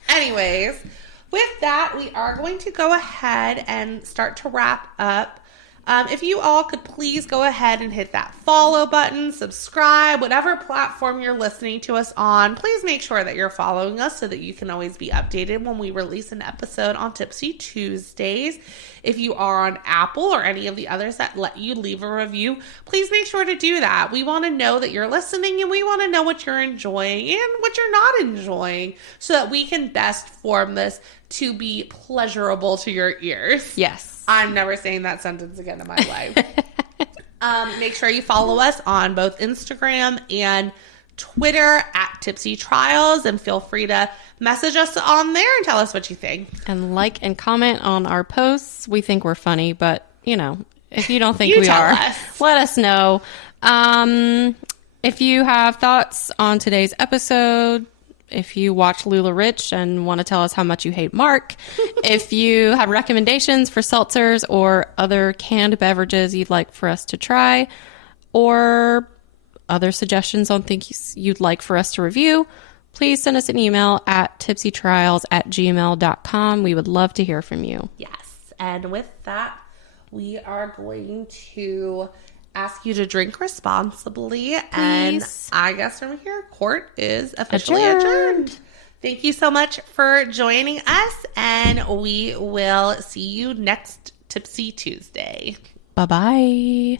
Anyways, with that, we are going to go ahead and start to wrap up. If you all could please go ahead and hit that follow button, subscribe, whatever platform you're listening to us on, please make sure that you're following us so that you can always be updated when we release an episode on Tipsy Tuesdays. If you are on Apple or any of the others that let you leave a review, please make sure to do that. We want to know that you're listening, and we want to know what you're enjoying and what you're not enjoying so that we can best form this to be pleasurable to your ears. Yes. I'm never saying that sentence again in my life. Make sure you follow us on both Instagram and Twitter at Tipsy Trials, and feel free to message us on there and tell us what you think. And like and comment on our posts. We think we're funny, but, if you don't think You we tell are, us. let us know. If you have thoughts on today's episode, if you watch Lula Rich and want to tell us how much you hate Mark, if you have recommendations for seltzers or other canned beverages you'd like for us to try, or other suggestions on things you'd like for us to review, please send us an email at tipsytrials@gmail.com. We would love to hear from you. Yes. And with that, we are going to ask you to drink responsibly. And I guess from here, court is officially adjourned. Thank you so much for joining us, and we will see you next Tipsy Tuesday. Bye-bye.